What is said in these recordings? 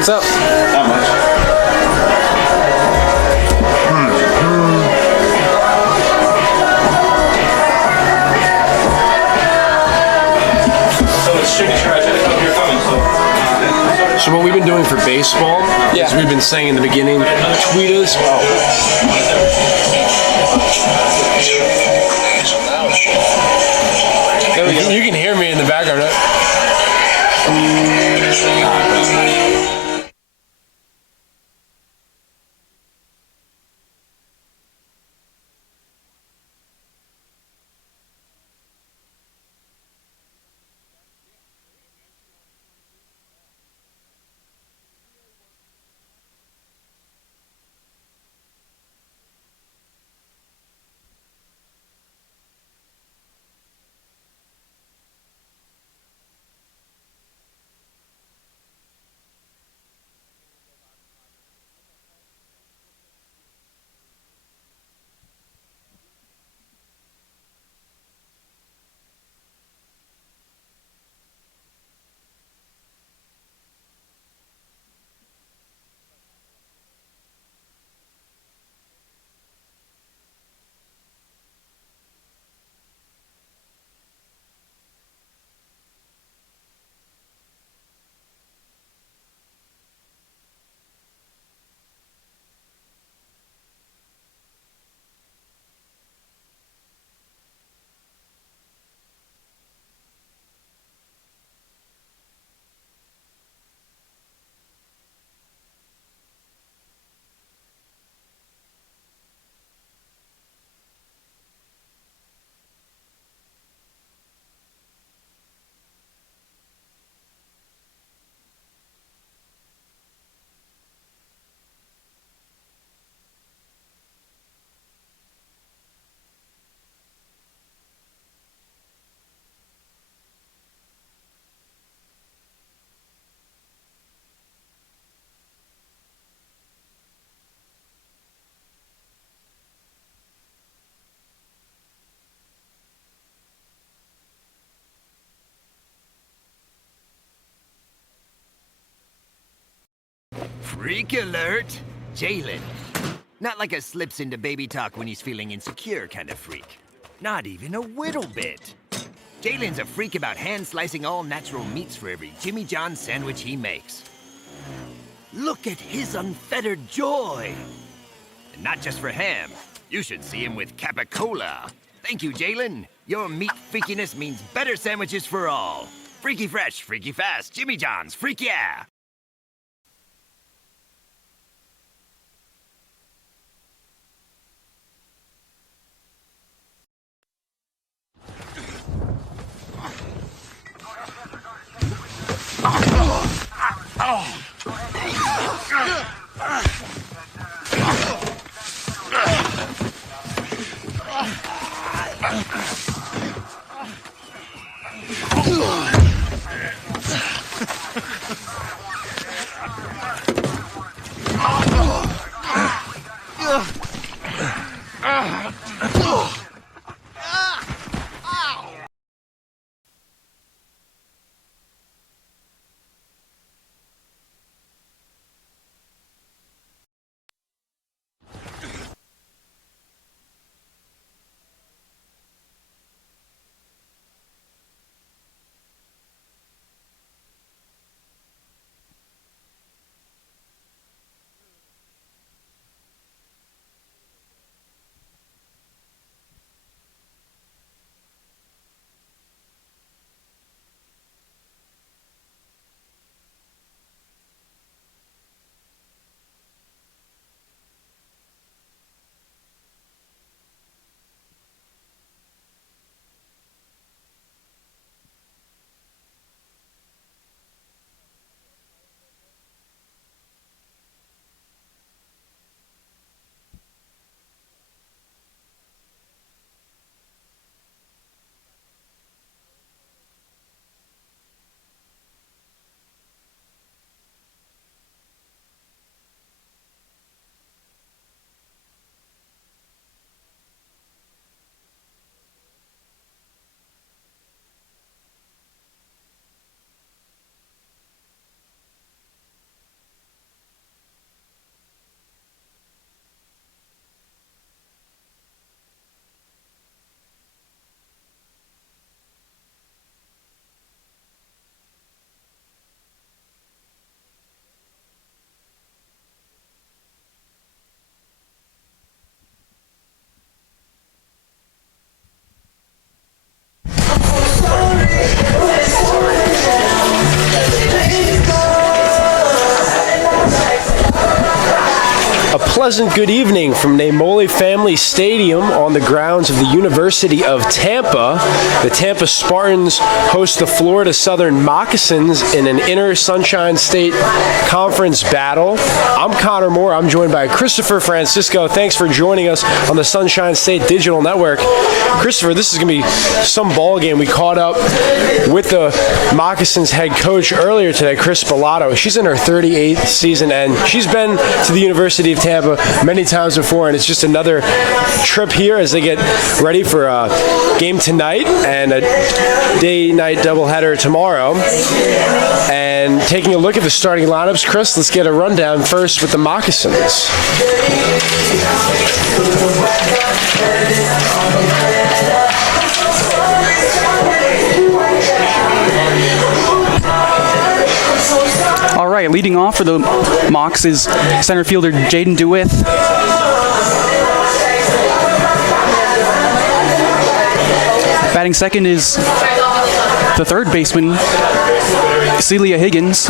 What's up? Not much. So it's signature. I didn't know you're coming. So what we've been doing for baseball is we've been saying in the beginning, tweet us. There we go. You can hear me in the background, right? Freak alert! Jalen. Not like a slips into baby talk when he's feeling insecure kind of freak. Not even a whittle bit. Jalen's a freak about hand-slicing all natural meats for every Jimmy John sandwich he makes. Look at his unfettered joy! And not just for ham. You should see him with Capicola. Thank you, Jalen. Your meat freakiness means better sandwiches for all. Freaky fresh, freaky fast, Jimmy John's, freak yeah! pleasant good evening from Namoli Family Stadium on the grounds of the University of Tampa. The Tampa Spartans host the Florida Southern Moccasins in an inner Sunshine State Conference battle. I'm Connor Moore. I'm joined by Christopher Francisco. Thanks for joining us on the Sunshine State Digital Network. Christopher, this is going to be some ball game. We caught up with the Moccasins head coach earlier today, Chris Bellato. She's in her 38th season, and she's been to the University of Tampa many times before, and it's just another trip here as they get ready for a game tonight and a day-night doubleheader tomorrow. And taking a look at the starting lineups, Chris, let's get a rundown first with the Moccasins. All right, leading off for the Mocs is center fielder Jaden DeWitt. Batting second is the third baseman, Celia Higgins.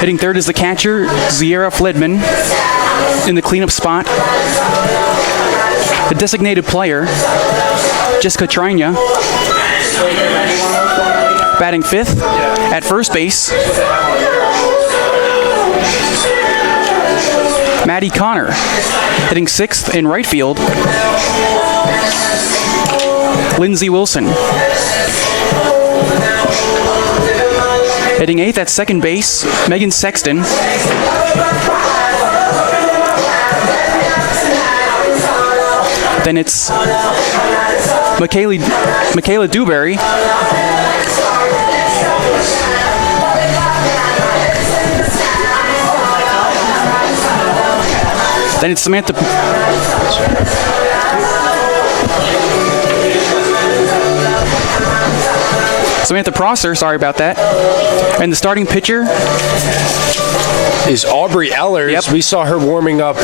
Hitting third is the catcher, Ziera Fledman, in the cleanup spot. The designated player, Jessica Trina. Batting fifth at first base, Maddie Connor. Hitting sixth in right field, Lindsay Wilson. Hitting eighth at second base, Megan Sexton. Then it's Michaela Dewberry. Then it's Samantha Prosser, sorry about that. And the starting pitcher is Aubrey Ellers. Yep. We saw her warming up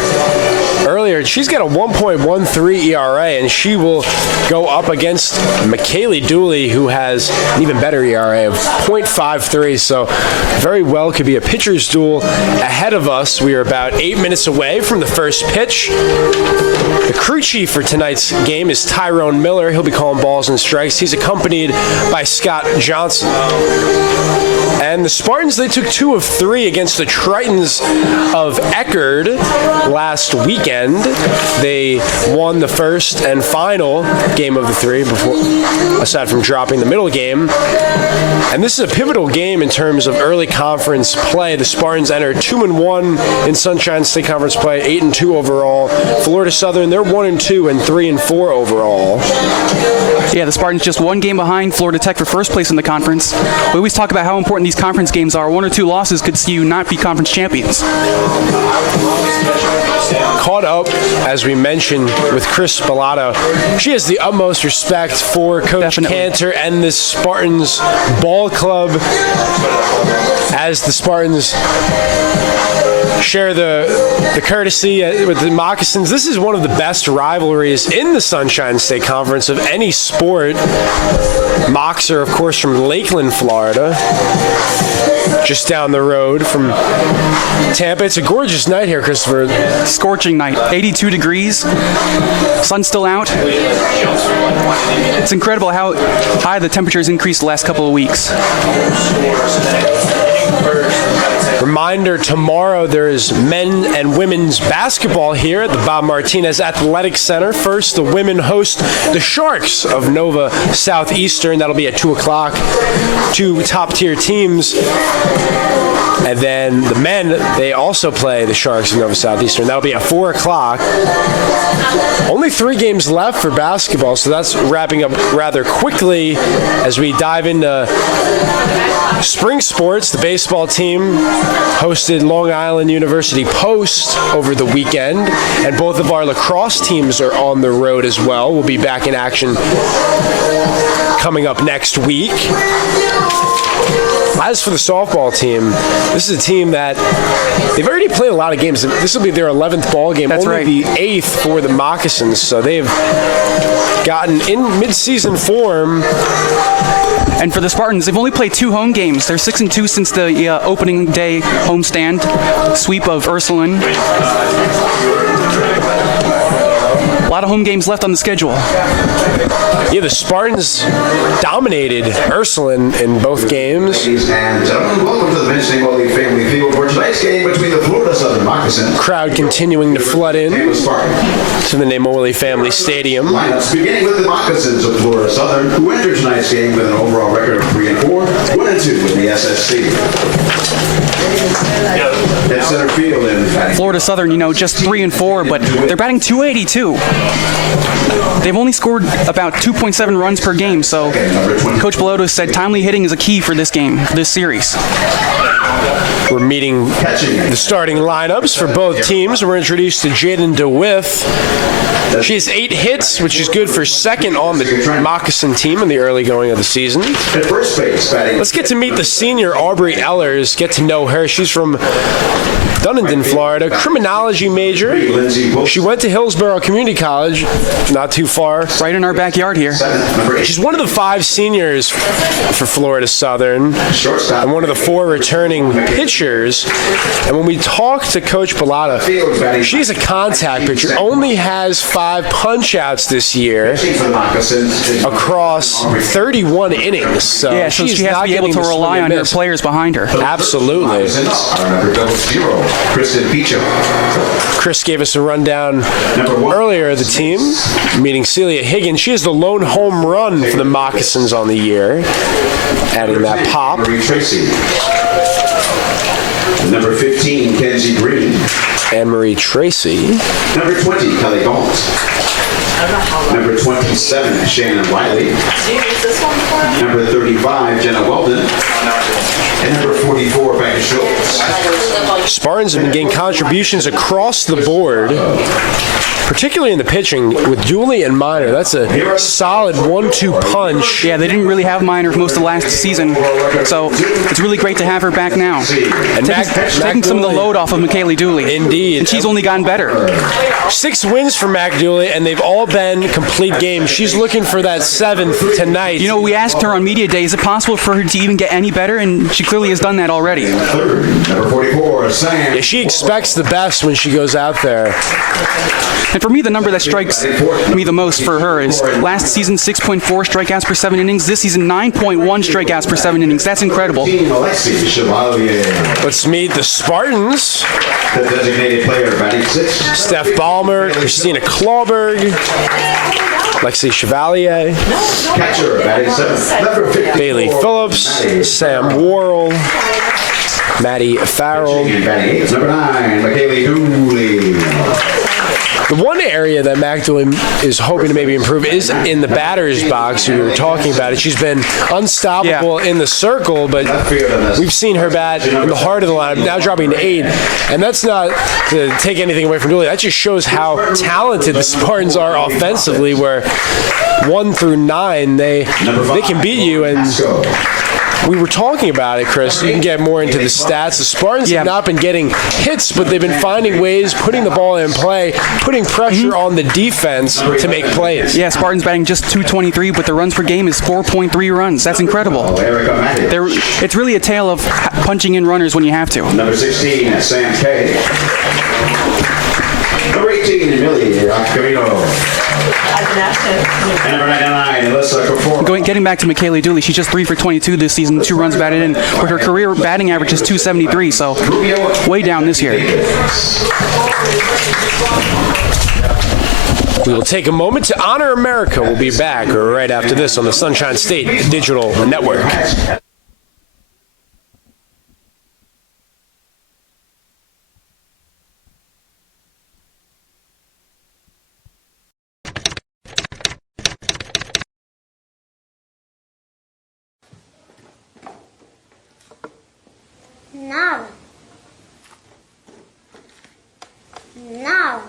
earlier. She's got a 1.13 ERA, and she will go up against McKaylee Dooley, who has an even better ERA of 0.53. So very well could be a pitcher's duel ahead of us. We are about 8 minutes away from the first pitch. The crew chief for tonight's game is Tyrone Miller. He'll be calling balls and strikes. He's accompanied by Scott Johnson. And the Spartans, they took 2 of 3 against the Tritons of Eckerd last weekend. They won the first and final game of the 3, aside from dropping the middle game. And this is a pivotal game in terms of early conference play. The Spartans entered 2-1 in Sunshine State Conference play, 8-2 overall. Florida Southern, they're 1-2 and 3-4 overall. Yeah, the Spartans just one game behind Florida Tech for first place in the conference. We always talk about how important these conference games are. 1 or 2 losses could see you not be conference champions. Caught up, as we mentioned, with Chris Bellato. She has the utmost respect for Coach Cantor and the Spartans ball club as the Spartans share the courtesy with the Moccasins. This is one of the best rivalries in the Sunshine State Conference of any sport. Mocs are, of course, from Lakeland, Florida, just down the road from Tampa. It's a gorgeous night here, Christopher. Scorching night, 82 degrees, sun's still out. It's incredible how high the temperatures increased the last couple of weeks. Reminder, tomorrow there is men and women's basketball here at the Bob Martinez Athletic Center. First, the women host the Sharks of Nova Southeastern. That'll be at 2 o'clock. 2 top-tier teams. And then the men, they also play the Sharks of Nova Southeastern. That'll be at 4 o'clock. Only 3 games left for basketball, so that's wrapping up rather quickly as we dive into spring sports. The baseball team hosted Long Island University Post over the weekend, and both of our lacrosse teams are on the road as well. We'll be back in action coming up next week. As for the softball team, this is a team that they've already played a lot of games. This will be their 11th ball game. That's only right. the 8th for the Moccasins. So they've gotten in mid-season form. And for the Spartans, they've only played 2 home games. They're 6-2 since the opening day homestand sweep of Ursuline. A lot of home games left on the schedule. Yeah, the Spartans dominated Ursuline in both games. Ladies and gentlemen, welcome to the Vince Holy Family Field for tonight's game between the Florida Southern Moccasins. Crowd continuing to flood in and the Spartans. to the Namoli Family Stadium. Lineups beginning with the Moccasins of Florida Southern, who entered tonight's game with an overall record of 3-4, 1-2 with the SSC. At center field in Florida Southern, just 3-4, but they're batting .282. They've only scored about 2.7 runs per game, so Coach Bellotto said timely hitting is a key for this game, this series. We're meeting the starting lineups for both teams. We're introduced to Jaden DeWith. She has 8 hits, which is good for second on the Moccasin team in the early going of the season. at first base, batting. Let's get to meet the senior Aubrey Ellers, get to know her. She's from Dunedin, Florida, criminology major. She went to Hillsborough Community College, not too far. Right in our backyard here. She's one of the 5 seniors for Florida Southern and one of the 4 returning pitchers. And when we talk to Coach Bellotto, she's a contact pitcher, only has 5 punch-outs this year across 31 innings. So Yeah, so she's she has to not be able getting to the swing rely and on her miss. players behind her. Absolutely. Kristen Picho. Chris gave us a rundown earlier of the team, meeting Celia Higgins. She is the lone home run for the Moccasins on the year, adding that pop. Marie Tracy. Number 15, Kenzie Green. Anne-Marie Tracy. Number 20, Kelly Gaunt. Number 27, Shannon Wiley. Number 35, Jenna Weldon. And number 44, Becca Schultz. Spartans have been getting contributions across the board, particularly in the pitching with Dooley and Minor. That's a solid 1-2 punch. Yeah, they didn't really have Minor for most of last season, so it's really great to have her back now. And Taking some of the load off of McKaylee Dooley. Indeed. And she's only gotten better. 6 wins for Mac Dooley, and they've all been complete games. She's looking for that 7th tonight. We asked her on media day, is it possible for her to even get any better? And she clearly has done that already. Third, number 44, Sam. Yeah, she expects the best when she goes out there. And for me, the number that strikes me the most for her is last season 6.4 strikeouts per 7 innings. This season 9.1 strikeouts per 7 innings. That's incredible. Alexi Chevalier. Let's meet the Spartans. The designated player, batting 6. Steph Ballmer, Christina Clawberg, Lexi Chevalier, Catcher, batting 7. Number 50. Bailey Phillips, Sam Worrell, Maddie Farrell. And batting 8. Number 9, McKaylee Dooley. The one area that Mac Dooley is hoping to maybe improve is in the batter's box. We were talking about it. She's been unstoppable in the circle, but we've seen her bat in the heart of the lineup, now dropping to 8. And that's not to take anything away from Dooley. That just shows how talented the Spartans are offensively, where 1 through 9, they can beat you. And we were talking about it, Chris. You can get more into the stats. The Spartans have not been getting hits, but they've been finding ways, putting the ball in play, putting pressure on the defense to make plays. Yeah, Spartans batting just .223, but the runs per game is 4.3 runs. That's incredible. It's really a tale of punching in runners when you have to. Number 16, Sam Kay. Number 18, Emily Roccarino. And number 99, Alyssa Kapoor. Getting back to McKaylee Dooley, she's just 3 for 22 this season, 2 runs batted in, but her career batting average is .273, so way down this year. We will take a moment to honor America. We'll be back right after this on the Sunshine State Digital Network. Nada. Nada.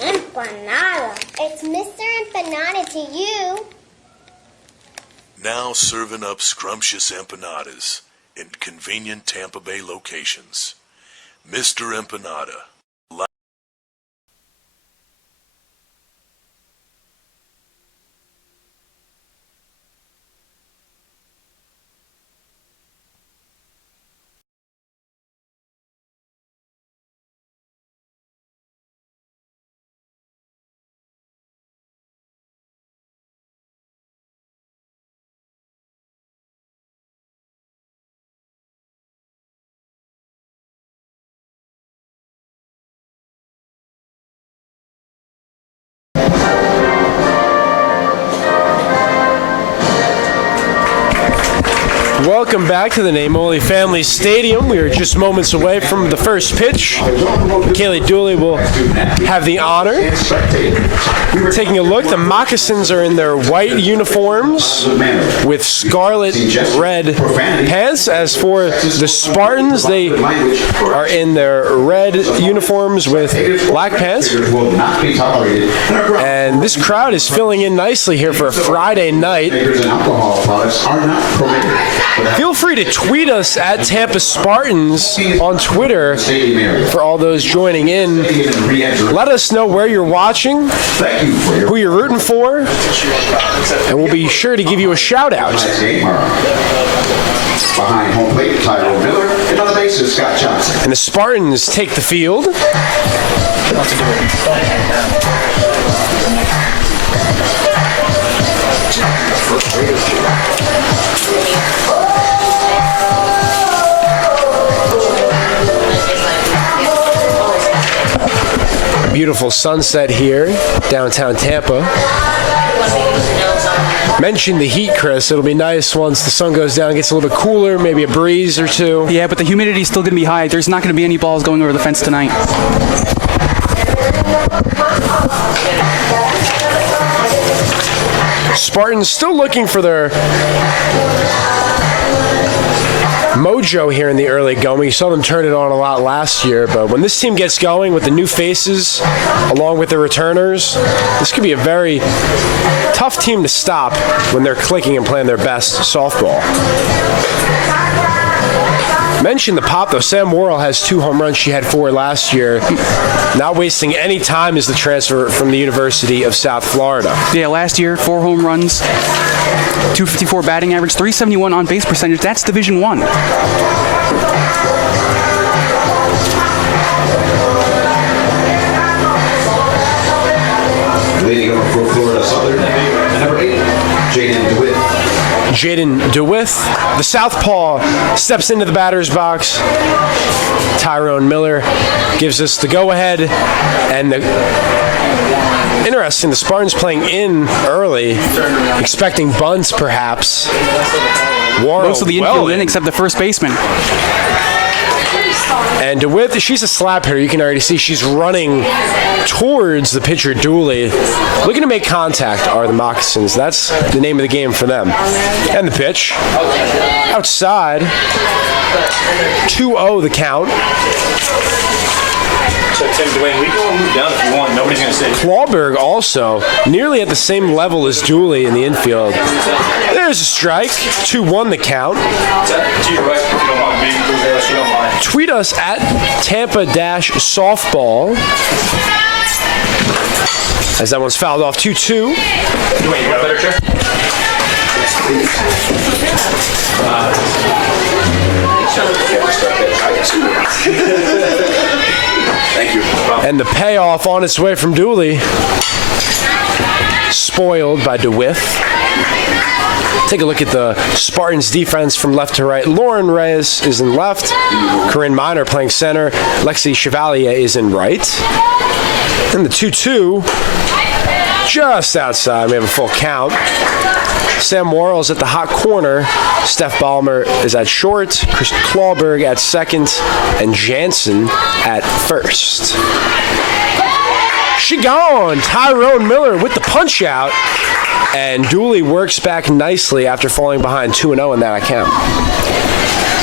Empanada. It's Mr. Empanada to you. Now serving up scrumptious empanadas in convenient Tampa Bay locations. Mr. Empanada. Welcome back to the Namoli Family Stadium. We are just moments away from the first pitch. McKaylee Dooley will have the honor. Taking a look, the Moccasins are in their white uniforms with scarlet red pants. As for the Spartans, they are in their red uniforms with black pants. And this crowd is filling in nicely here for a Friday night. Feel free to tweet us at Tampa Spartans on Twitter for all those joining in. Let us know where you're watching, who you're rooting for, and we'll be sure to give you a shout out. Behind home plate, Tyrone Miller, and on the bases, Scott Johnson. And the Spartans take the field. Beautiful sunset here, downtown Tampa. Mention the heat, Chris. It'll be nice once the sun goes down, gets a little bit cooler, maybe a breeze or two. Yeah, but the humidity's still going to be high. There's not going to be any balls going over the fence tonight. Spartans still looking for their mojo here in the early going. We saw them turn it on a lot last year, but when this team gets going with the new faces, along with the returners, this could be a very tough team to stop when they're clicking and playing their best softball. Mention the pop, though. Sam Worrell has 2 home runs. She had 4 last year. Not wasting any time is the transfer from the University of South Florida. Yeah, last year, 4 home runs, 254 batting average, 371 on base percentage. That's Division I. Leading up for Florida Southern, number 8, Jaden DeWitt. Jaden DeWitt, the southpaw, steps into the batter's box. Tyrone Miller gives us the go-ahead, and interesting, the Spartans playing in early, expecting bunts perhaps. Worrell Most of the infield in except the first baseman. And DeWitt, she's a slap hitter. You can already see she's running towards the pitcher Dooley. Looking to make contact are the Moccasins. That's the name of the game for them. And the pitch. Outside. 2-0 the count. So Tim, Dwayne, we can move down if you want. Nobody's going to say. Clawberg also nearly at the same level as Dooley in the infield. There's a strike. 2-1 the count. To your right, if you don't mind. Maybe go there if you don't mind. Tweet us at Tampa-Softball. As that one's fouled off 2-2. Dwayne, you got a better chair? Thank you. And the payoff on its way from Dooley. Spoiled by DeWitt. Take a look at the Spartans defense from left to right. Lauren Reyes is in left. Corinne Miner playing center. Lexi Chevalier is in right. And the 2-2 just outside. We have a full count. Sam Worrell's at the hot corner. Steph Ballmer is at short. Chris Clawberg at second. And Jansen at first. She gone. Tyrone Miller with the punch out. And Dooley works back nicely after falling behind 2-0 in that account.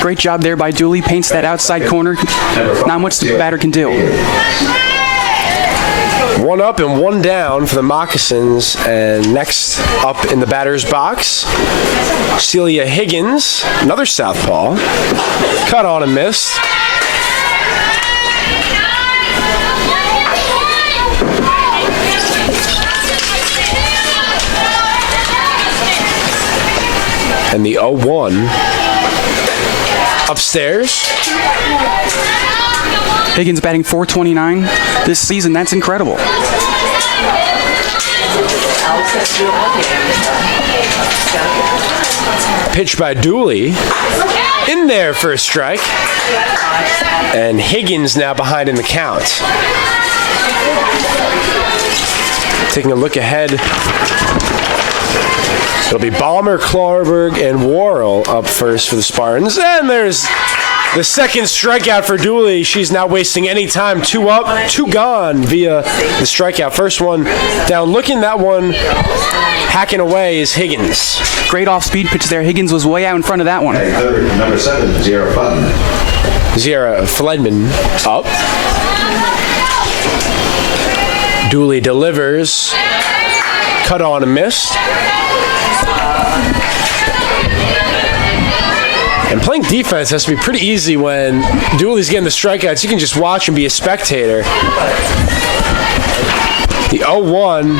Great job there by Dooley. Paints that outside corner. Not much the batter can do. One up and one down for the Moccasins. And next up in the batter's box, Celia Higgins, another southpaw. Cut on and missed. And the 0-1 upstairs. Higgins batting .429 this season. That's incredible. Pitch by Dooley. In there for a strike. And Higgins now behind in the count. Taking a look ahead. It'll be Balmer, Klarberg, and Worrell up first for the Spartans. And there's the second strikeout for Dooley. She's not wasting any time. 2 up, 2 gone via the strikeout. First one down. Looking, that one hacking away is Higgins. Great off-speed pitch there. Higgins was way out in front of that one. Third, number 7, Zara Fledman. Zara Fledman up. Dooley delivers. Cut on and missed. And playing defense has to be pretty easy when Dooley's getting the strikeouts. You can just watch and be a spectator. The 0-1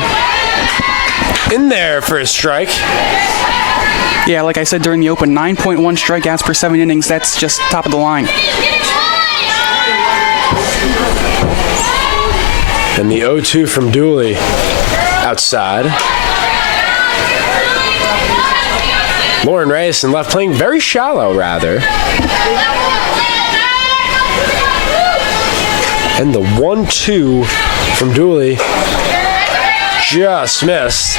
in there for a strike. Yeah, like I said during the open, 9.1 strikeouts per 7 innings. That's just top of the line. And the 0-2 from Dooley outside. Lauren Reyes in left, playing very shallow, rather. And the 1-2 from Dooley just missed.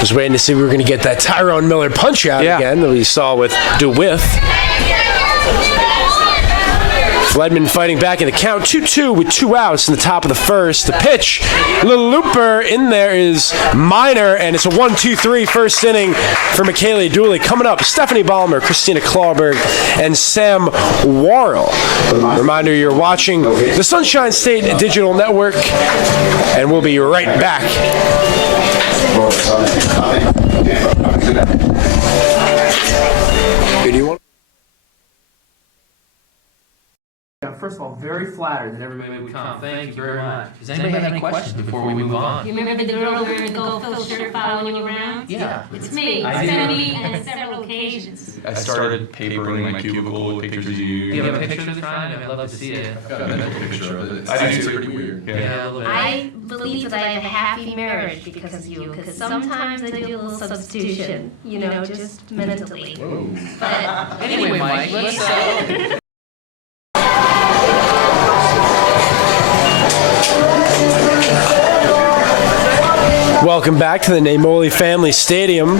Was waiting to see if we were going to get that Tyrone Miller punch out again that we saw with DeWitt. Fledman fighting back in the count. 2-2 with 2 outs in the top of the first. The pitch, little looper in there is Minor, and it's a 1-2-3 first inning for Michaela Dooley. Coming up, Stephanie Balmer, Christina Klarberg, and Sam Worrell. Reminder, you're watching the Sunshine State Digital Network, and we'll be right back. First of all, very flattered that everybody would come. Thank you very much. Does anybody have any questions before we move on? You remember the girl wearing the gold fill shirt following you around? Yeah. It's me. It's been me on several occasions. I started papering my cubicle with pictures of you. Do you have a picture of this, Ryan? I'd love to see it. I've got a mental picture of it. It's pretty weird. Yeah, a little bit. I believe that I have a happy marriage because of you, because sometimes I do a little substitution, you know, just mentally. But Anyway, Mike, let's Welcome back to the Namoli Family Stadium.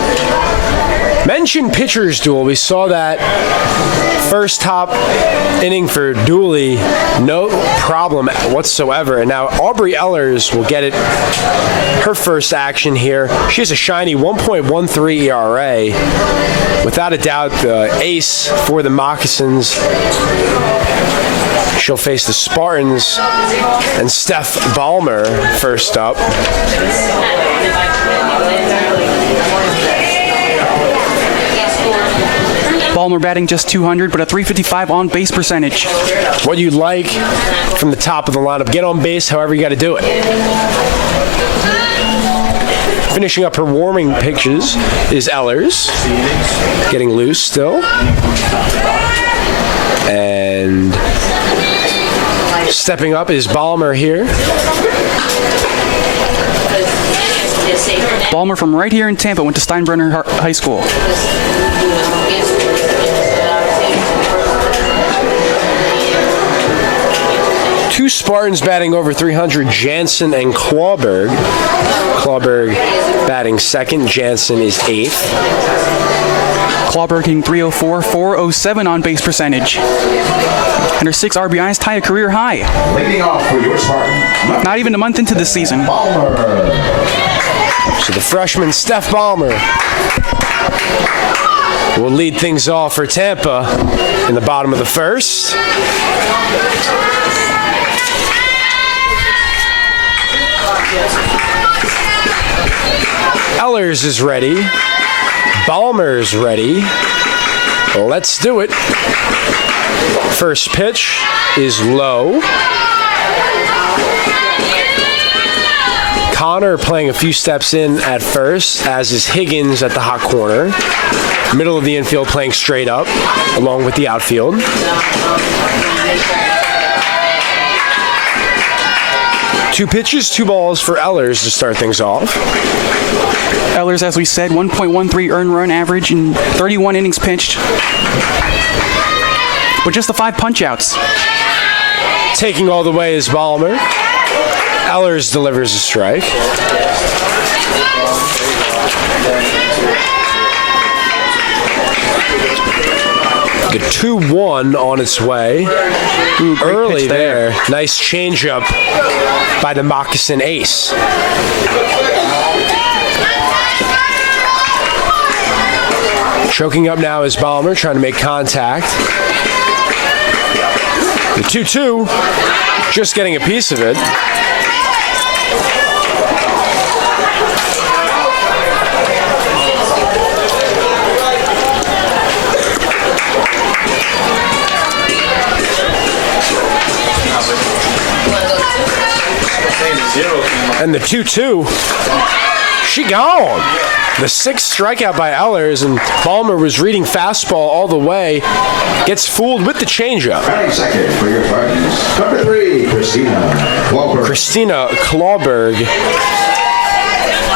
Mentioned pitchers duel. We saw that first top inning for Dooley, no problem whatsoever. And now Aubrey Ellers will get it, her first action here. She has a shiny 1.13 ERA. Without a doubt, the ace for the Moccasins. She'll face the Spartans and Steph Balmer first up. Balmer batting just .200, but a .355 on base percentage. What you like from the top of the lineup. Get on base however you got to do it. Finishing up her warming pitches is Ellers. Getting loose still. And stepping up is Balmer here. Balmer from right here in Tampa went to Steinbrenner High School. Two Spartans batting over 300, Jansen and Klarberg. Klarberg batting second, Jansen is eighth. Klarberg hitting .304, .407 on base percentage. And her 6 RBIs tie a career high. Leading off for your Spartan. Not even a month into this season. So the freshman Steph Balmer will lead things off for Tampa in the bottom of the first. Ellers is ready. Ballmer's ready. Let's do it. First pitch is low. Connor playing a few steps in at first, as is Higgins at the hot corner. Middle of the infield playing straight up, along with the outfield. Two pitches, 2 balls for Ellers to start things off. Ellers, as we said, 1.13 earned run average in 31 innings pitched. But just the 5 punch-outs. Taking all the way is Ballmer. Ellers delivers a strike. The 2-1 on its way. Ooh, early there. Nice changeup by the Moccasin ace. Choking up now is Ballmer, trying to make contact. The 2-2, just getting a piece of it. And the 2-2, she gone. The 6th strikeout by Ellers, and Ballmer was reading fastball all the way. Gets fooled with the changeup. Second for your Spartans. Number 3, Christina Clawberg.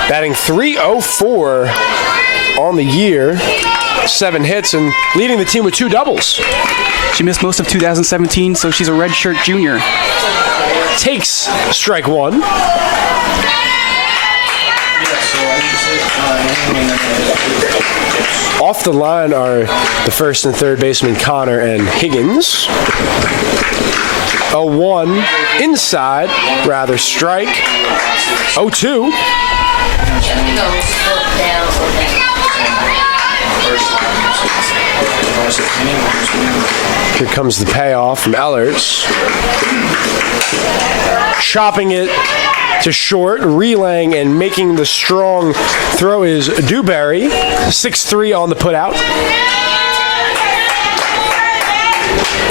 Batting .304 on the year. 7 hits and leading the team with 2 doubles. She missed most of 2017, so she's a redshirt junior. Takes strike 1. Off the line are the first and third baseman Connor and Higgins. 0-1 inside, rather strike. 0-2. Here comes the payoff from Ellers. Chopping it to short, relaying and making the strong throw is Dewberry. 6-3 on the putout.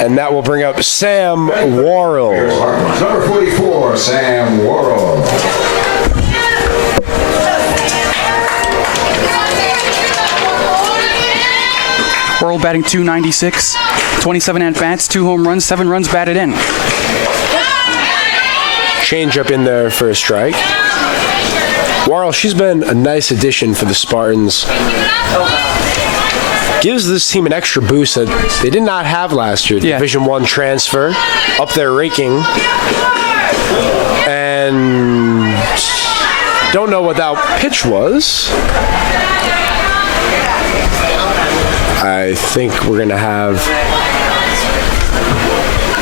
And that will bring up Sam Worrell. Number 44, Sam Worrell. Worrell batting .296, 27 at-bats, 2 home runs, 7 runs batted in. Change up in there for a strike. Worrell, she's been a nice addition for the Spartans. Gives this team an extra boost that they did not have last year. The Division I transfer, up their ranking. And don't know what that pitch was. I think we're going to have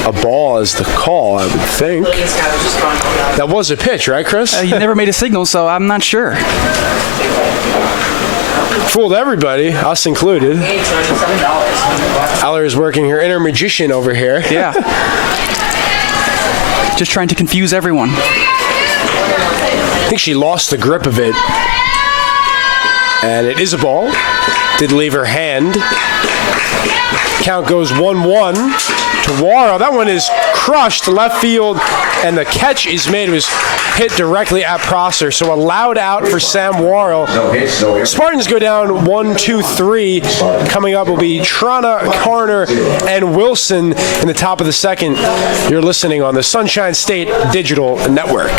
a ball as the call, I would think. That was a pitch, right, Chris? You never made a signal, so I'm not sure. Fooled everybody, us included. Eller is working her inner magician over here. Yeah. Just trying to confuse everyone. I think she lost the grip of it. And it is a ball. Did leave her hand. Count goes 1-1 to Worrell. That one is crushed to left field, and the catch is made. It was hit directly at Prosser, so a loud out for Sam Worrell. Spartans go down 1-2-3. Coming up will be Trana, Carner, and Wilson in the top of the second. You're listening on the Sunshine State Digital Network.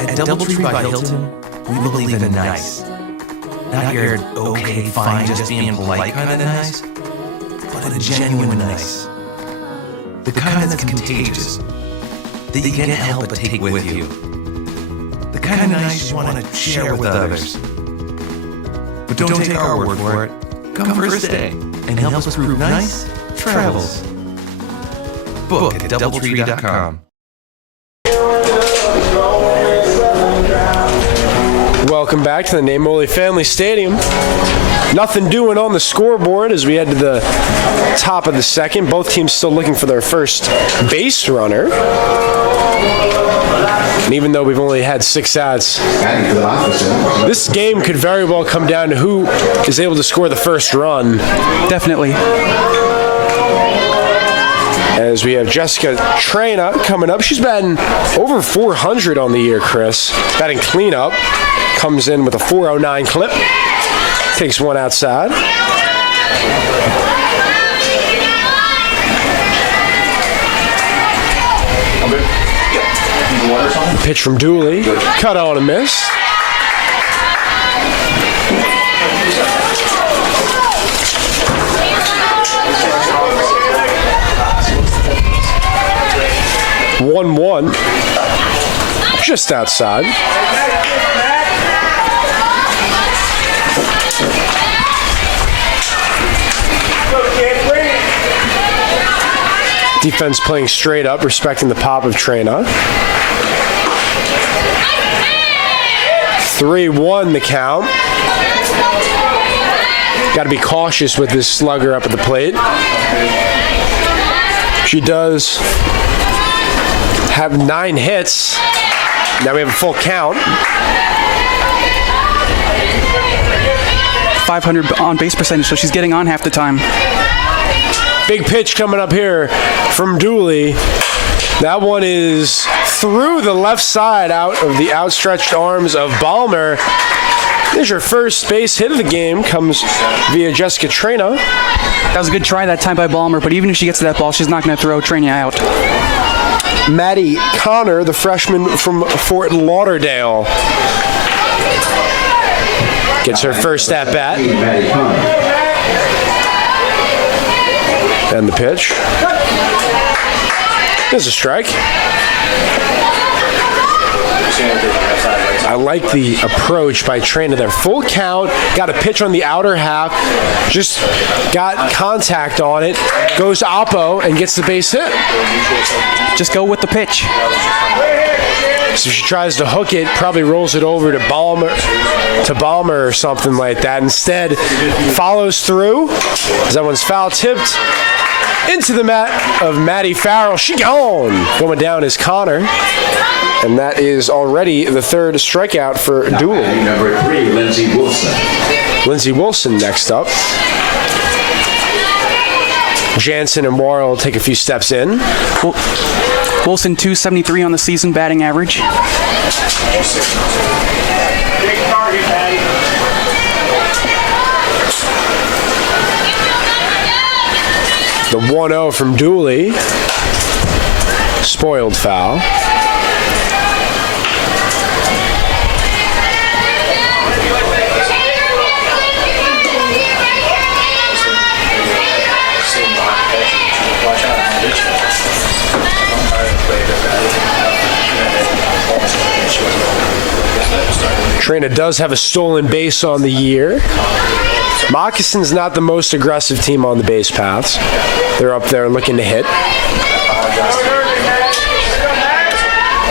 At Doubletree by Hilton, we believe in nice. Not your okay, fine, just being polite kind of nice, but a genuine nice. The kind that's contagious, that you can't help but take with you. The kind of nice you want to share with others. But don't take our word for it. Come for a stay and help us prove nice travels. Book at Doubletree.com. Welcome back to the Namoli Family Stadium. Nothing doing on the scoreboard as we head to the top of the second. Both teams still looking for their first base runner. And even though we've only had 6 outs, this game could very well come down to who is able to score the first run. Definitely. As we have Jessica Traina coming up. She's batting over 400 on the year, Chris. Batting cleanup. Comes in with a 409 clip. Takes one outside. Pitch from Dooley. Cut on a miss. One, just outside. Defense playing straight up, respecting the pop of Traina. 3-1 the count. Got to be cautious with this slugger up at the plate. She does have 9 hits. Now we have a full count. 500 on base percentage, so she's getting on half the time. Big pitch coming up here from Dooley. That one is through the left side out of the outstretched arms of Balmer. There's your first base hit of the game. Comes via Jessica Traina. That was a good try that time by Balmer, but even if she gets to that ball, she's not going to throw Traina out. Maddie Connor, the freshman from Fort Lauderdale, gets her first at bat. And the pitch. There's a strike. I like the approach by Traina there. Full count, got a pitch on the outer half, just got contact on it, goes oppo and gets the base hit. Just go with the pitch. So she tries to hook it, probably rolls it over to Balmer or something like that. Instead, follows through as that one's foul tipped into the mat of Maddie Farrell. She gone. Going down is Connor. And that is already the third strikeout for Dooley. Number 3, Lindsey Wilson. Lindsey Wilson next up. Jansen and Worrell take a few steps in. Wilson 273 on the season batting average. The 1-0 from Dooley. Spoiled foul. Traina does have a stolen base on the year. Moccasins not the most aggressive team on the base paths. They're up there looking to hit.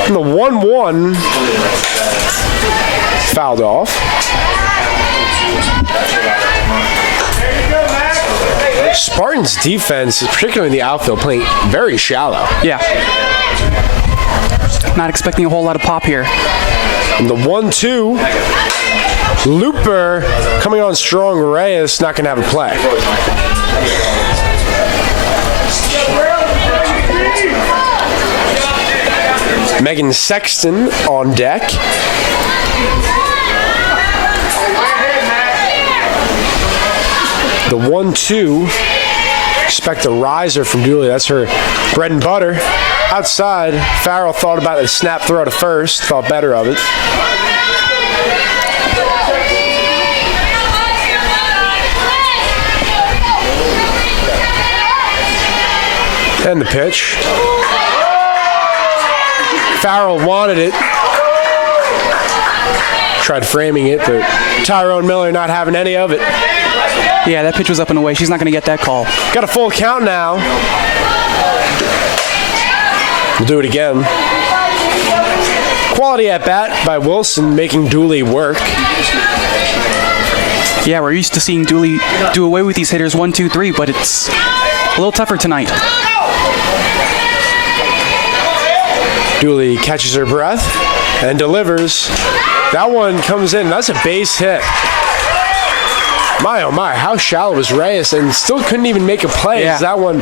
And the 1-1 fouled off. Spartans defense, particularly in the outfield, playing very shallow. Yeah. Not expecting a whole lot of pop here. And the 1-2, Looper coming on strong. Reyes not going to have a play. Megan Sexton on deck. The 1-2, expect a riser from Dooley. That's her bread and butter. Outside, Farrell thought about a snap throw to first, thought better of it. And the pitch. Farrell wanted it. Tried framing it, but Tyrone Miller not having any of it. Yeah, that pitch was up and away. She's not going to get that call. Got a full count now. We'll do it again. Quality at bat by Wilson, making Dooley work. Yeah, we're used to seeing Dooley do away with these hitters 1, 2, 3, but it's a little tougher tonight. Dooley catches her breath and delivers. That one comes in. That's a base hit. My, oh my, how shallow was Reyes, and still couldn't even make a play as that one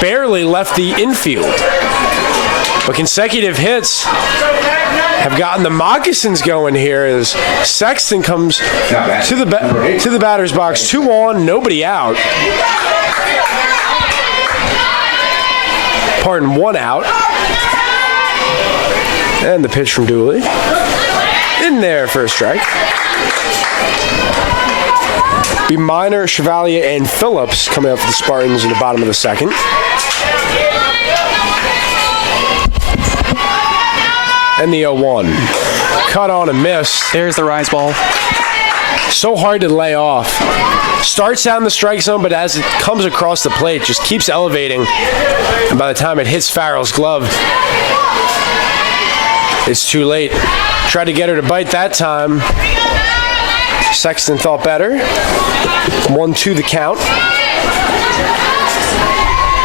barely left the infield. But consecutive hits have gotten the Moccasins going here as Sexton comes to the batter's box. 2 on, nobody out. Pardon, 1 out. And the pitch from Dooley. In there for a strike. Be Minor, Chevalier, and Phillips coming up for the Spartans in the bottom of the second. And the 0-1. Cut on and miss. There's the rise ball. So hard to lay off. Starts out in the strike zone, but as it comes across the plate, just keeps elevating. And by the time it hits Farrell's glove, it's too late. Tried to get her to bite that time. Sexton thought better. 1-2 the count.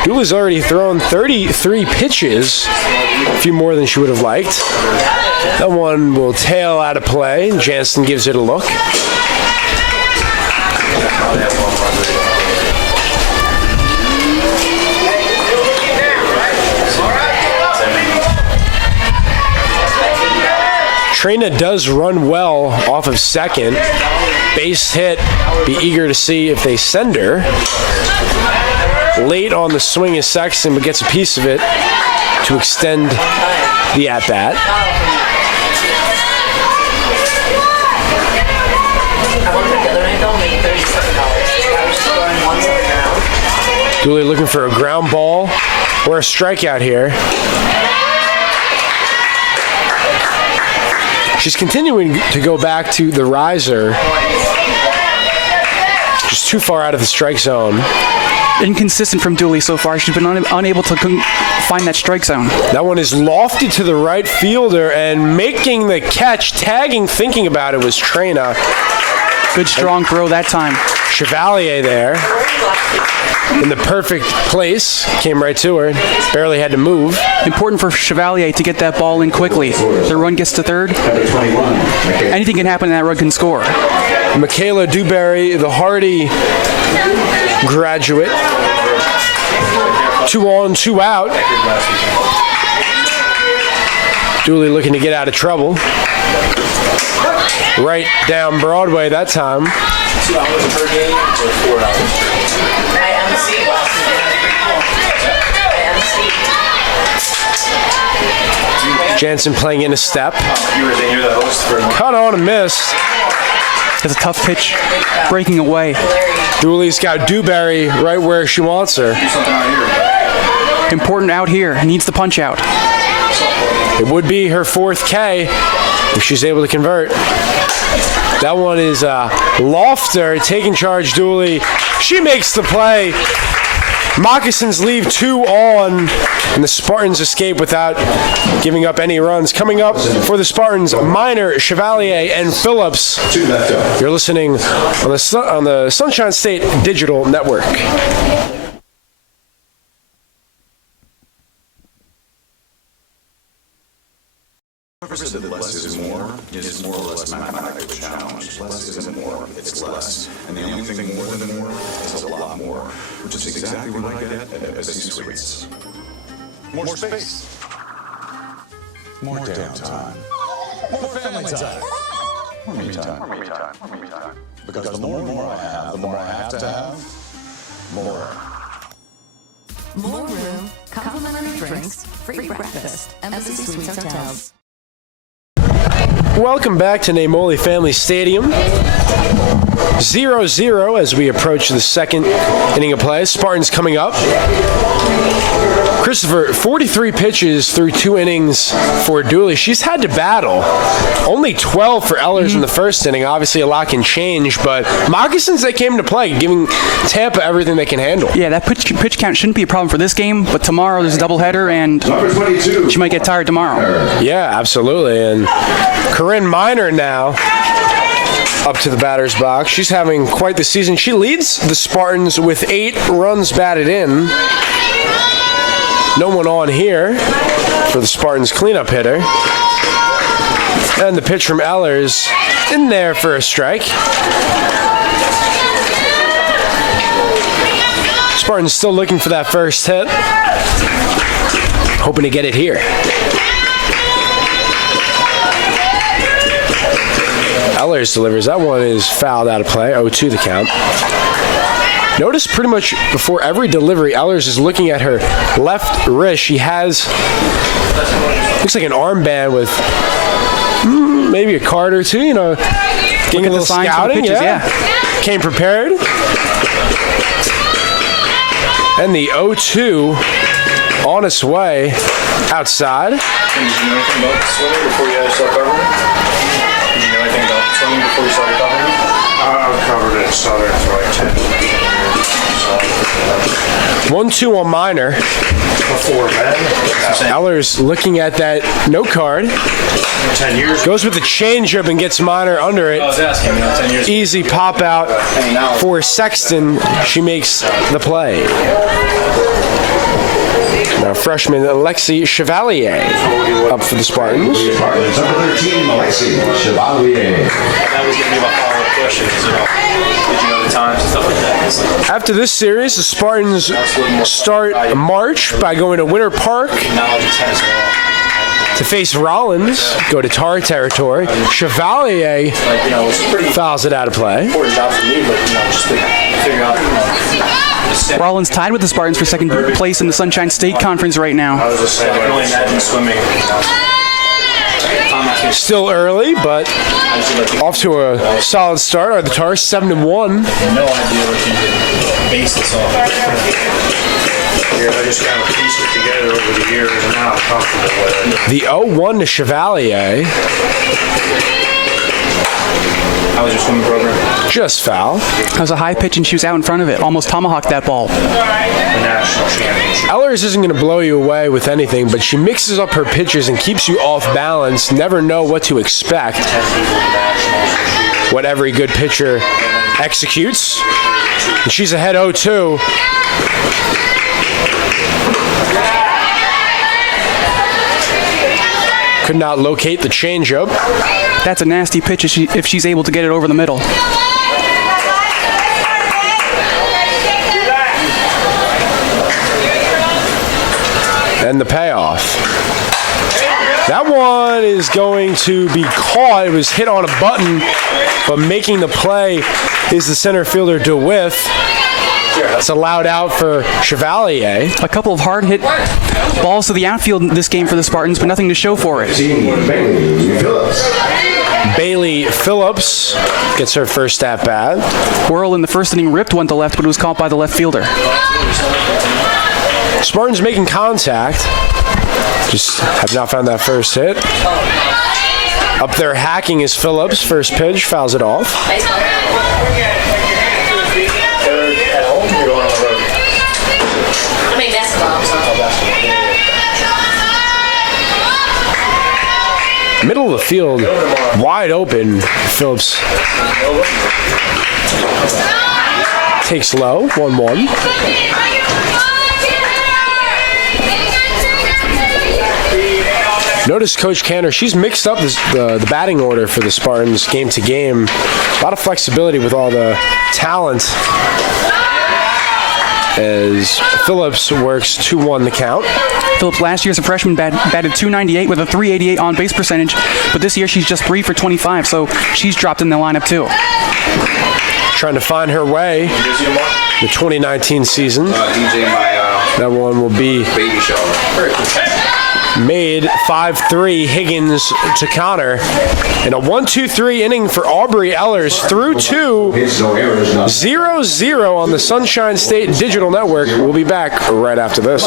Dooley's already thrown 33 pitches, a few more than she would have liked. That one will tail out of play. Jansen gives it a look. Trina does run well off of second. Base hit. Be eager to see if they send her. Late on the swing is Sexton, but gets a piece of it to extend the at-bat. Dooley looking for a ground ball or a strikeout here. She's continuing to go back to the riser. Just too far out of the strike zone. Inconsistent from Dooley so far. She's been unable to find that strike zone. That one is lofted to the right fielder, and making the catch, tagging, thinking about it was Trina. Good strong throw that time. Chevalier there in the perfect place. Came right to her. Barely had to move. Important for Chevalier to get that ball in quickly. The run gets to third. Anything can happen and that run can score. Michaela Dewberry, the Hardy graduate. 2 on, 2 out. Dooley looking to get out of trouble. Right down Broadway that time. 2 hours per game or 4 hours per game? Jansen playing in a step. You're the host for Cut on and miss. That's a tough pitch, breaking away. Dooley's got Dewberry right where she wants her. Important out here. Needs the punch out. It would be her 4th K if she's able to convert. That one is Lofter taking charge. Dooley. She makes the play. Moccasins leave 2 on, and the Spartans escape without giving up any runs. Coming up for the Spartans, Minor, Chevalier, and Phillips. You're listening on the Sunshine State Digital Network. Said that less is more is more or less mathematically challenged. Less isn't more, it's less. And the only thing more than more is a lot more, which is exactly what I get at Embassy Suites. More space. More downtime. More family time. More me time. Because the more and more I have, the more I have to have, more. More room, complimentary drinks, free breakfast, Embassy Suites Hotels. Welcome back to Namoli Family Stadium. 0-0 as we approach the second inning of play. Spartans coming up. Christopher, 43 pitches through 2 innings for Dooley. She's had to battle. Only 12 for Ellers in the first inning. Obviously, a lot can change, but Moccasins, they came to play, giving Tampa everything they can handle. Yeah, that pitch count shouldn't be a problem for this game, but tomorrow there's a doubleheader, and she might get tired tomorrow. Yeah, absolutely. And Corinne Minor now up to the batter's box. She's having quite the season. She leads the Spartans with 8 runs batted in. No one on here for the Spartans cleanup hitter. And the pitch from Ellers in there for a strike. Spartans still looking for that first hit. Hoping to get it here. Ellers delivers. That one is fouled out of play. 0-2 the count. Notice pretty much before every delivery, Ellers is looking at her left wrist. She has, looks like an armband with maybe a card or two, you know, getting a little scouting. Pitches, yeah. Came prepared. And the 0-2 on its way outside. Did you know anything about swimming before you started covering it? Did you know anything about swimming before you started covering it? I've covered it Southern for like 10 years. 1-2 on minor. Before men? Ellers looking at that no card. 10 years. Goes with the changeup and gets minor under it. I was asking, 10 years. Easy pop out for Sexton. She makes the play. Now freshman Alexi Chevalier up for the Spartans. Number 13, Alexi Chevalier. That was going to be my follow-up question. Did you know the times and stuff like that? After this series, the Spartans start March by going to Winter Park Knowledge of tennis at all. to face Rollins, go to Tar territory. Chevalier fouls it out of play. Important job for me, but just to figure out, Rollins tied with the Spartans for second place in the Sunshine State Conference right now. I was just saying, I can only imagine swimming. Still early, but off to a solid start. Are the Tars 7-1? No idea what you can base this off. Yeah, I just kind of pieced it together over the years, and now I'm comfortable with it. The 0-1 to Chevalier. How was your swimming program? Just foul. That was a high pitch and she was out in front of it. Almost tomahawked that ball. The national championship. Ellers isn't going to blow you away with anything, but she mixes up her pitches and keeps you off balance. Never know what to expect. What every good pitcher executes. And she's ahead 0-2. Could not locate the changeup. That's a nasty pitch if she's able to get it over the middle. And the payoff. That one is going to be caught. It was hit on a button, but making the play is the center fielder DeWitt. It's allowed out for Chevalier. A couple of hard hit balls to the outfield in this game for the Spartans, but nothing to show for it. Bailey Phillips gets her first at bat. Whirl in the first inning ripped one to left, but it was caught by the left fielder. Spartans making contact. Just have not found that first hit. Up there hacking is Phillips. First pitch, fouls it off. Middle of the field, wide open. Phillips takes low, 1-1. Notice Coach Cantor, she's mixed up the batting order for the Spartans game to game. A lot of flexibility with all the talent as Phillips works 2-1 the count. Phillips last year as a freshman batted .298 with a .388 on base percentage, but this year she's just 3 for 25, so she's dropped in the lineup too. Trying to find her way the 2019 season. That one will be Baby shower. made 5-3 Higgins to Connor. In a 1-2-3 inning for Aubrey Ellers through 2, 0-0 on the Sunshine State Digital Network. We'll be back right after this.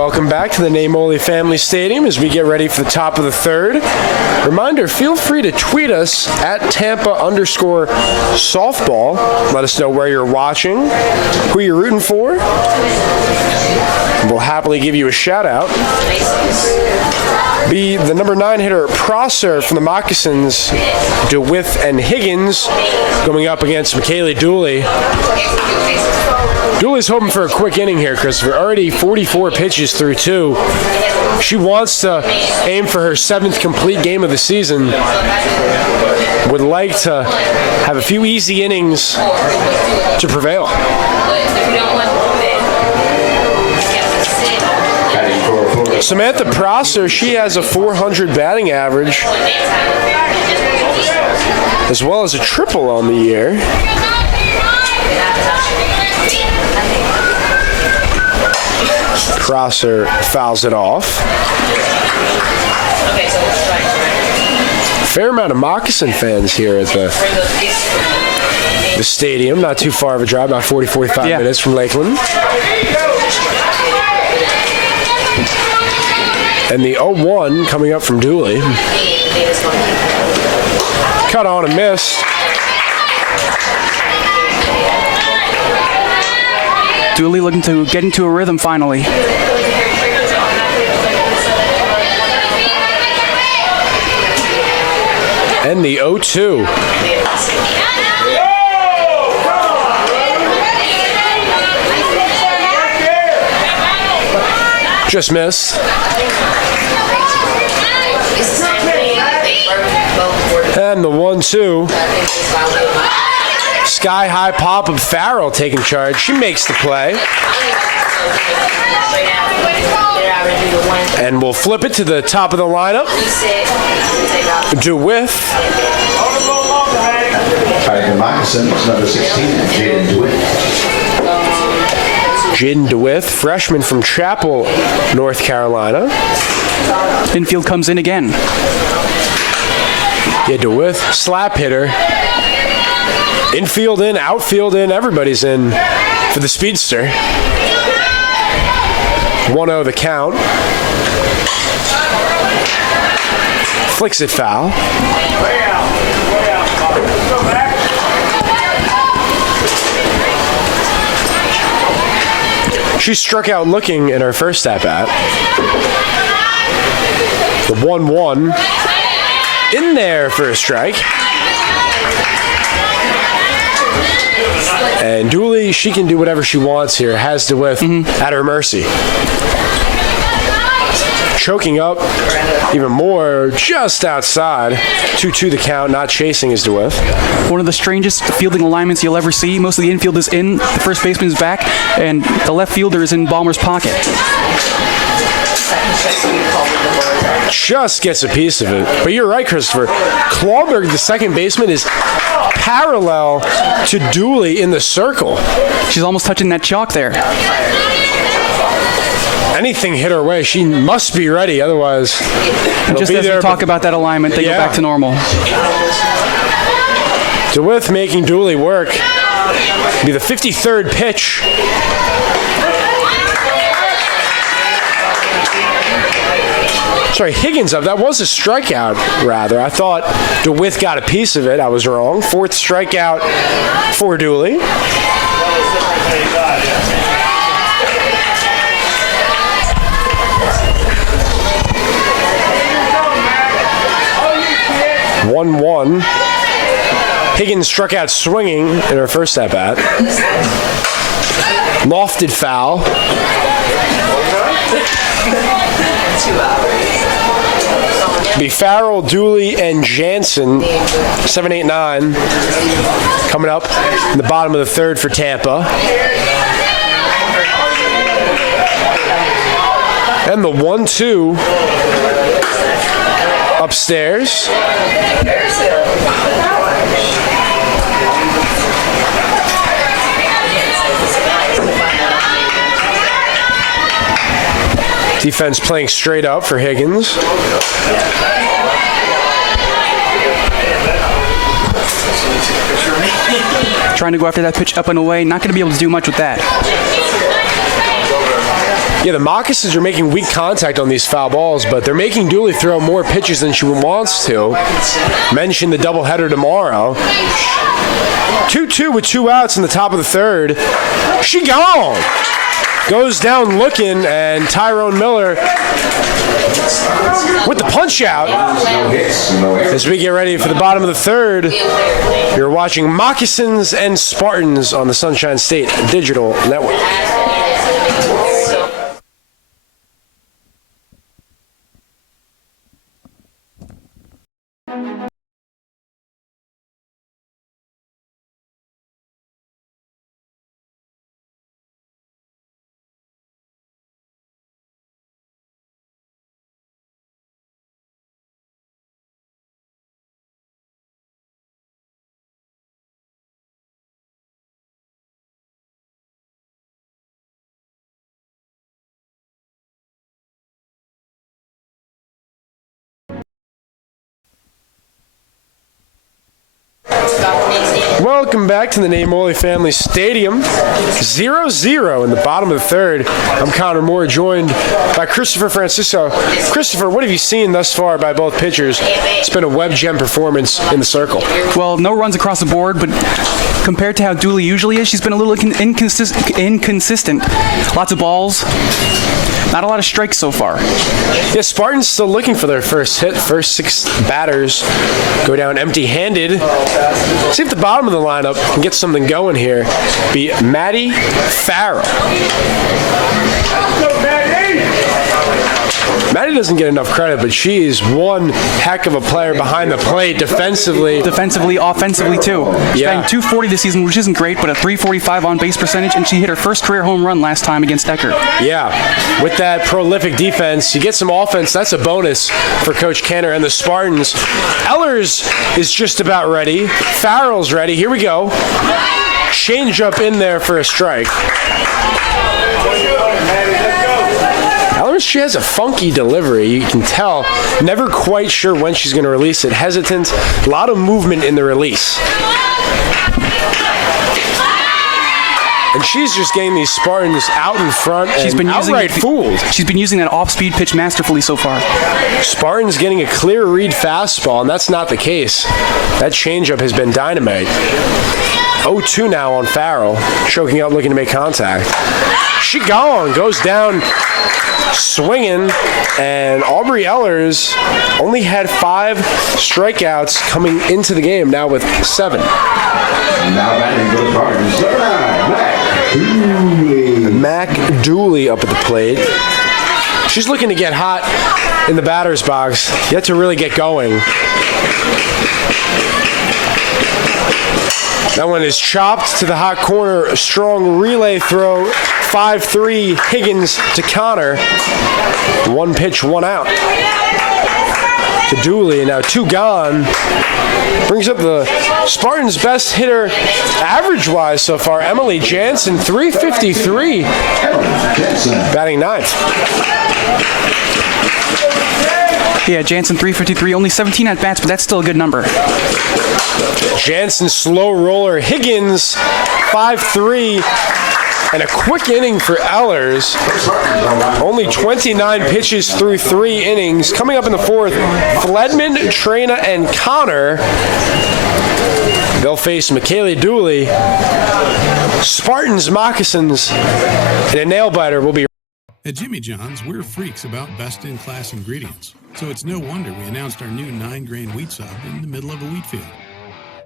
Welcome back to the Namoli Family Stadium as we get ready for the top of the third. Reminder, feel free to tweet us at Tampa_softball. Let us know where you're watching, who you're rooting for. We'll happily give you a shout out. Be the number 9 hitter, Prosser from the Moccasins, DeWitt and Higgins going up against McKaylee Dooley. Dooley's hoping for a quick inning here, Christopher. Already 44 pitches through 2. She wants to aim for her 7th complete game of the season. Would like to have a few easy innings to prevail. Samantha Prosser, she has a .400 batting average, as well as a triple on the year. Prosser fouls it off. Fair amount of Moccasin fans here at the stadium. Not too far of a drive, about 40-45 minutes from Lakeland. And the 0-1 coming up from Dooley. Cut on and missed. Dooley looking to get into a rhythm finally. And the 0-2. Just missed. And the 1-2. Sky-high pop of Farrell taking charge. She makes the play. And we'll flip it to the top of the lineup. DeWitt. The Moccasins, number 16, Jaden DeWitt. Jaden DeWitt, freshman from Chapel, North Carolina. Infield comes in again. Yeah, DeWitt, slap hitter. Infield in, outfield in, everybody's in for the speedster. 1-0 the count. Flicks it foul. She struck out looking in her first at-bat. The 1-1 in there for a strike. And Dooley, she can do whatever she wants here. Has DeWitt at her mercy. Choking up even more just outside. 2-2 the count, not chasing is DeWitt. One of the strangest fielding alignments you'll ever see. Most of the infield is in, the first baseman is back, and the left fielder is in Ballmer's pocket. Just gets a piece of it. But you're right, Christopher. Klonberg, the second baseman, is parallel to Dooley in the circle. She's almost touching that chalk there. Anything hit her way, she must be ready. Otherwise, just as we talk about that alignment, they go back to normal. DeWitt making Dooley work. Be the 53rd pitch. Sorry, Higgins up. That was a strikeout, rather. I thought DeWitt got a piece of it. I was wrong. 4th strikeout for Dooley. (1-1). Higgins struck out swinging in her first at-bat. Lofted foul. Be Farrell, Dooley, and Jansen. 7, 8, 9. Coming up in the bottom of the third for Tampa. And the 1-2 upstairs. Defense playing straight up for Higgins. Trying to go after that pitch up and away. Not going to be able to do much with that. Yeah, the Moccasins are making weak contact on these foul balls, but they're making Dooley throw more pitches than she wants to. Mention the doubleheader tomorrow. 2-2 with 2 outs in the top of the third. She gone. Goes down looking, and Tyrone Miller with the punch out. As we get ready for the bottom of the third, you're watching Moccasins and Spartans on the Sunshine State Digital Network. Welcome back to the Namoli Family Stadium. 0-0 in the bottom of the third. I'm Connor Moore, joined by Christopher Francisco. Christopher, what have you seen thus far by both pitchers? It's been a web gem performance in the circle. Well, no runs across the board, but compared to how Dooley usually is, she's been a little inconsistent. Lots of balls. Not a lot of strikes so far. Yeah, Spartans still looking for their first hit. First 6 batters go down empty-handed. See if the bottom of the lineup can get something going here. Be Maddie Farrell. Maddie doesn't get enough credit, but she is one heck of a player behind the plate defensively. Offensively too. She's batting .240 this season, which isn't great, but a .345 on-base percentage, and she hit her first career home run last time against Eckert. Yeah, with that prolific defense, you get some offense. That's a bonus for Coach Canner and the Spartans. Ellers is just about ready. Farrell's ready. Here we go. Change up in there for a strike. She has a funky delivery, you can tell. Never quite sure when she's going to release it. Hesitant, a lot of movement in the release. And she's just getting these Spartans out in front and outright fooled. She's been using that off-speed pitch masterfully so far. Spartans getting a clear read fastball, and that's not the case. That changeup has been dynamite. 0-2 now on Farrell, choking out looking to make contact. She gone, goes down swinging, and Aubrey Ellers only had 5 strikeouts coming into the game, now with 7. Now batting for the Spartans, Mac Dooley up at the plate. She's looking to get hot in the batter's box, yet to really get going. That one is chopped to the hot corner. A strong relay throw. 5-3 Higgins to Connor. 1 pitch, 1 out. To Dooley, and now 2 gone. Brings up the Spartans' best hitter average-wise so far, Emily Jansen, 353. Batting 9th. Yeah, Jansen 353, only 17 at-bats, but that's still a good number. Jansen slow roller. Higgins 5-3, and a quick inning for Ellers. Only 29 pitches through 3 innings. Coming up in the 4th, Fledman, Trina, and Connor. They'll face McKaylee Dooley. Spartans, Moccasins, and a nail-biter will be. At Jimmy John's, we're freaks about best-in-class ingredients. So it's no wonder we announced our new 9-grain wheat sub in the middle of a wheat field.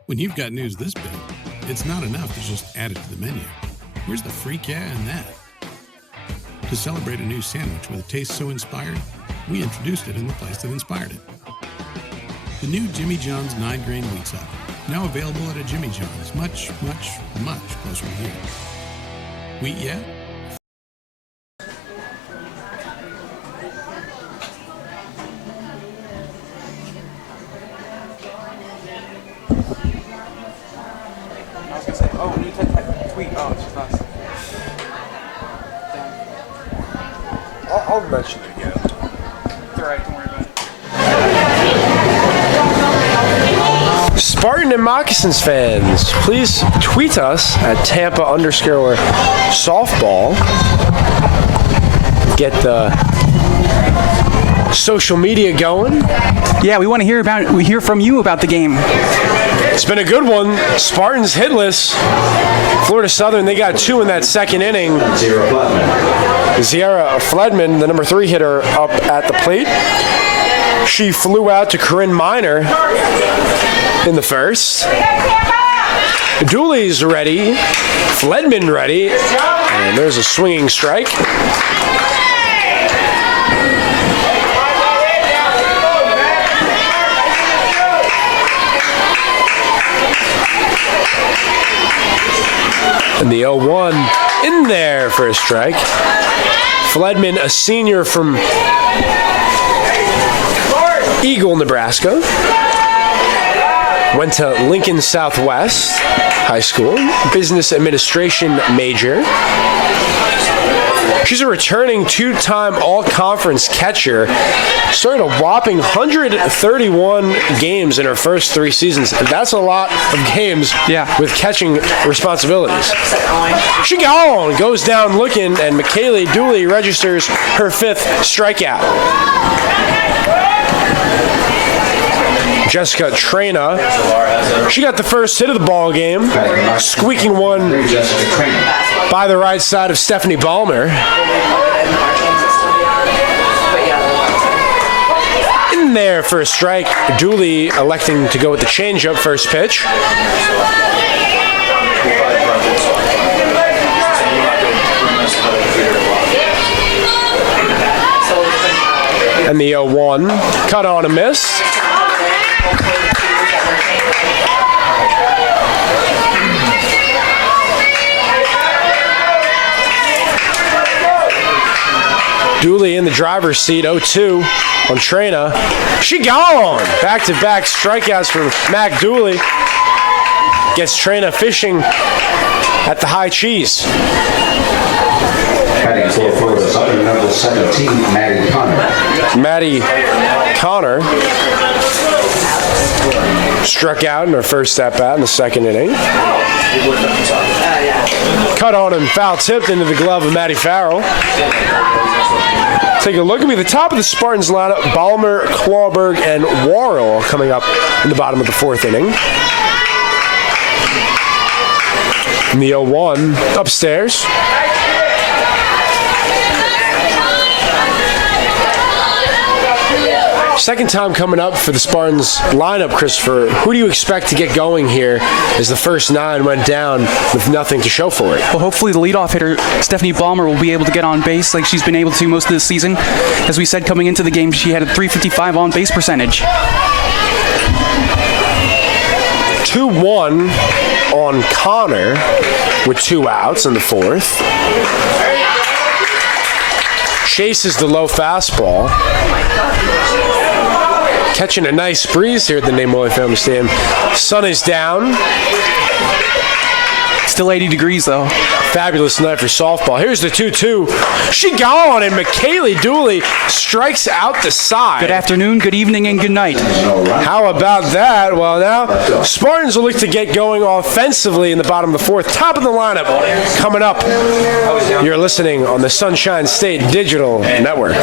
When you've got news this big, it's not enough to just add it to the menu. Where's the freak yeah in that? To celebrate a new sandwich with a taste so inspired, we introduced it in the place that inspired it. The new Jimmy John's 9-grain wheat sub, now available at a Jimmy John's much, much, much closer to here. Wheat yeah? I'll mention it again. It's all right, don't worry about it. Spartan and Moccasins fans, please tweet us at Tampa_softball. get the social media going. Yeah, we want to hear from you about the game. It's been a good one. Spartans hitless. Florida Southern, they got 2 in that second inning. Zara Fledman, the number 3 hitter, up at the plate. She flew out to Corinne Miner in the first. Dooley's ready. Fledman ready. And there's a swinging strike. And the 0-1 in there for a strike. Fledman, a senior from Eagle, Nebraska. Went to Lincoln Southwest High School, business administration major. She's a returning 2-time all-conference catcher. Started a whopping 131 games in her first 3 seasons. That's a lot of games with catching responsibilities. She goes down looking, and McKaylee Dooley registers her 5th strikeout. Jessica Trena, she got the first hit of the ball game, squeaking one by the right side of Stephanie Ballmer. In there for a strike. Dooley electing to go with the changeup first pitch. And the 0-1 cut on a miss. Dooley in the driver's seat, 0-2 on Trena. She gone! Back-to-back strikeouts for Mac Dooley. Gets Trena fishing at the high cheese. Batting for Florida Southern, number 17, Maddie Connor. Maddie Connor struck out in her first at-bat in the second inning. Cut on and foul tipped into the glove of Maddie Farrell. Take a look at me. The top of the Spartans lineup, Ballmer, Clawberg, and Worrell coming up in the bottom of the 4th inning. And the 0-1 upstairs. Second time coming up for the Spartans lineup, Christopher. Who do you expect to get going here as the first 9 went down with nothing to show for it? Well, hopefully the leadoff hitter, Stephanie Ballmer, will be able to get on base like she's been able to most of this season. As we said coming into the game, she had a .355 on base percentage. 2-1 on Connor with 2 outs in the 4th. Chases the low fastball. Catching a nice breeze here at the Namoli Family Stadium. Sun is down. Still 80 degrees, though. Fabulous night for softball. Here's the 2-2. She gone, and McKaylee Dooley strikes out the side. Good afternoon, good evening, and good night. How about that? Well, now Spartans will look to get going offensively in the bottom of the 4th. Top of the lineup coming up. You're listening on the Sunshine State Digital Network.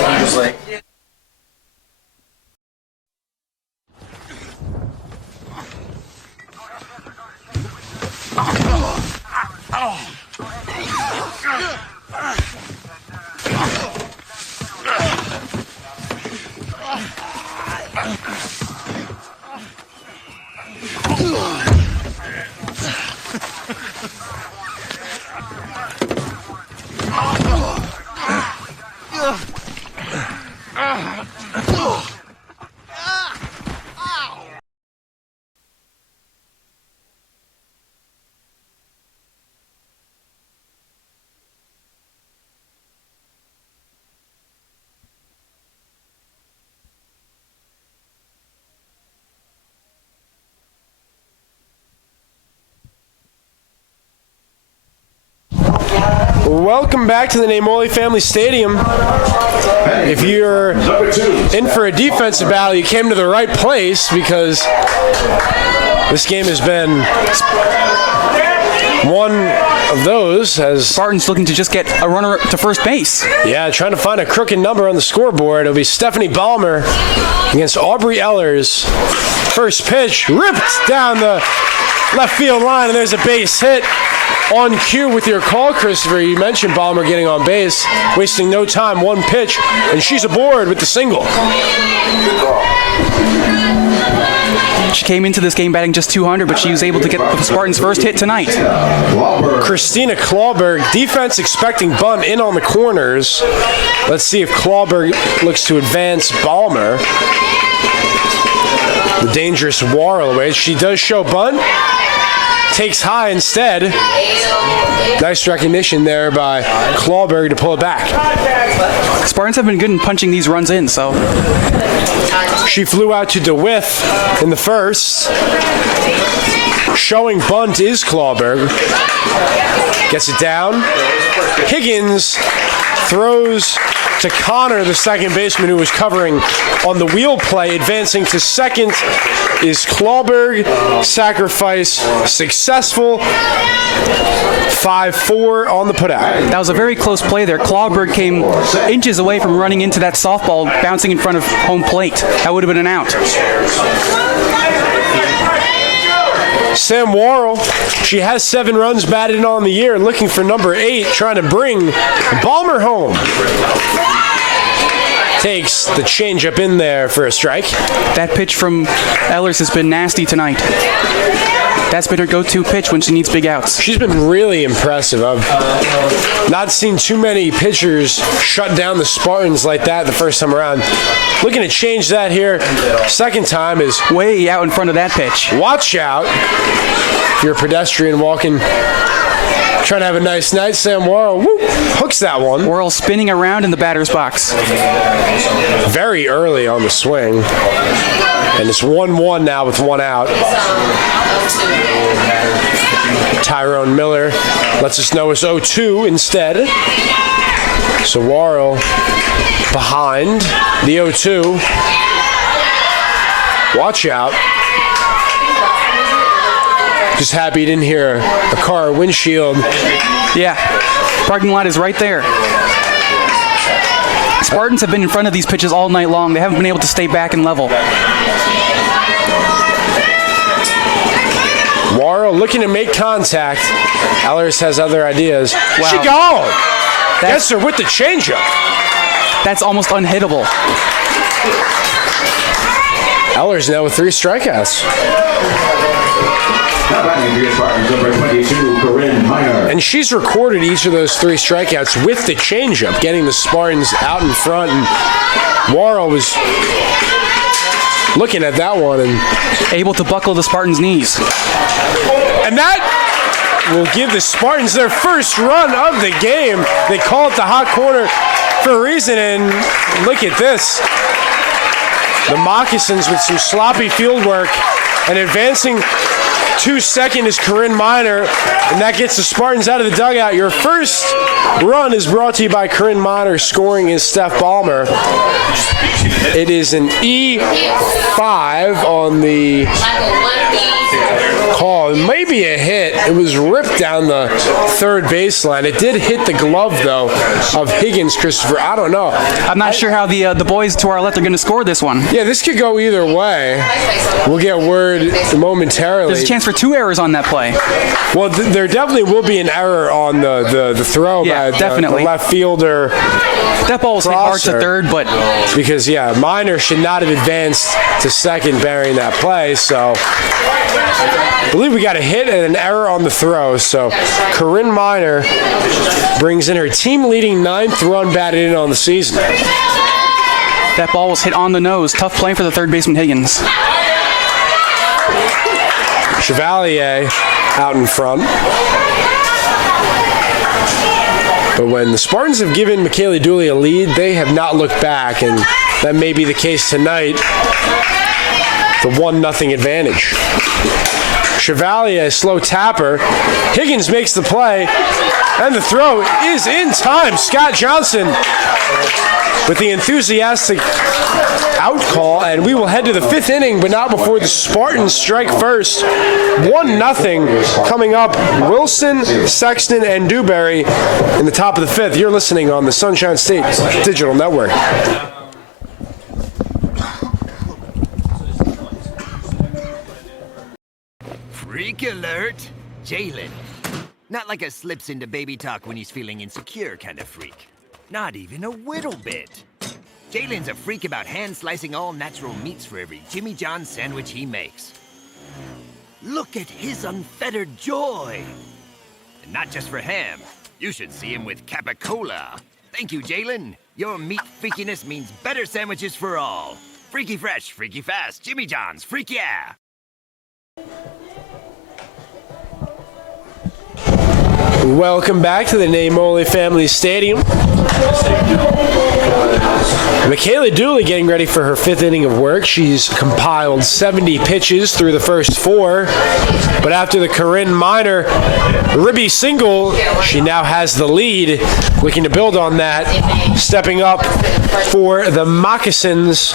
Welcome back to the Namoli Family Stadium. If you're in for a defensive battle, you came to the right place because this game has been one of those as Spartans looking to just get a runner to first base. Yeah, trying to find a crooked number on the scoreboard. It'll be Stephanie Ballmer against Aubrey Ehlers. First pitch ripped down the left field line, and there's a base hit. On cue with your call, Christopher. You mentioned Ballmer getting on base, wasting no time, one pitch, and she's aboard with the single. She came into this game batting just 200, but she was able to get the Spartans' first hit tonight. Christina Clawberg, defense expecting bunt in on the corners. Let's see if Clawberg looks to advance Ballmer. The dangerous Warrell away. She does show bunt. Takes high instead. Nice recognition there by Clawberg to pull it back. Spartans have been good in punching these runs in, so. She flew out to DeWitt in the first. Showing bunt is Clawberg. Gets it down. Higgins throws to Connor, the second baseman who was covering on the wheel play. Advancing to second is Clawberg. Sacrifice successful. 5-4 on the putout. That was a very close play there. Clawberg came inches away from running into that softball bouncing in front of home plate. That would have been an out. Sam Worrell, she has 7 runs batted in on the year, looking for number 8, trying to bring Ballmer home. Takes the changeup in there for a strike. That pitch from Ehlers has been nasty tonight. That's been her go-to pitch when she needs big outs. She's been really impressive. I've not seen too many pitchers shut down the Spartans like that the first time around. Looking to change that here. Second time is way out in front of that pitch. Watch out. If you're a pedestrian walking, trying to have a nice night, Sam Worrell hooks that one. Worrell spinning around in the batter's box. Very early on the swing. And it's 1-1 now with 1 out. Tyrone Miller lets us know it's 0-2 instead. So Worrell behind the 0-2. Watch out. Just happy you didn't hear a car windshield. Yeah, parking lot is right there. Spartans have been in front of these pitches all night long. They haven't been able to stay back and level. Worrell looking to make contact. Ehlers has other ideas. Wow. She gone. Gets her with the changeup. That's almost unhittable. Ehlers now with 3 strikeouts. And she's recorded each of those 3 strikeouts with the changeup, getting the Spartans out in front. And Worrell was looking at that one and able to buckle the Spartans' knees. And that will give the Spartans their first run of the game. They call it the hot corner for a reason, and look at this. The Moccasins with some sloppy field work, and advancing to second is Corinne Miner, and that gets the Spartans out of the dugout. Your first run is brought to you by Corinne Miner. Scoring is Steph Ballmer. It is an E5 on the call. It may be a hit. It was ripped down the third baseline. It did hit the glove, though, of Higgins, Christopher. I don't know. I'm not sure how the boys to our left are going to score this one. Yeah, this could go either way. We'll get word momentarily. There's a chance for 2 errors on that play. Well, there definitely will be an error on the throw by definitely. The left fielder. That ball was hit hard to third, but because Miner should not have advanced to second bearing that play. So I believe we got a hit and an error on the throw. So Corinne Miner brings in her team-leading 9th run batted in on the season. That ball was hit on the nose. Tough play for the third baseman Higgins. Chevalier out in front. But when the Spartans have given McKaylee Dooley a lead, they have not looked back, and that may be the case tonight. The 1-0 advantage. Chevalier, a slow tapper. Higgins makes the play, and the throw is in time. Scott Johnson with the enthusiastic out call, and we will head to the 5th inning, but not before the Spartans strike first. 1-0 coming up. Wilson, Sexton, and Dewberry in the top of the 5th. You're listening on the Sunshine State Digital Network. Freak alert, Jalen. Not like a slips into baby talk when he's feeling insecure kind of freak. Not even a whittle bit. Jalen's a freak about hand-slicing all natural meats for every Jimmy John sandwich he makes. Look at his unfettered joy. And not just for ham. You should see him with Capicola. Thank you, Jalen. Your meat freakiness means better sandwiches for all. Freaky fresh, freaky fast, Jimmy John's, freak yeah! Welcome back to the Namoli Family Stadium. Michaela Dooley getting ready for her 5th inning of work. She's compiled 70 pitches through the first 4, but after the Corinne Minor ribby single, she now has the lead. Looking to build on that. Stepping up for the Moccasins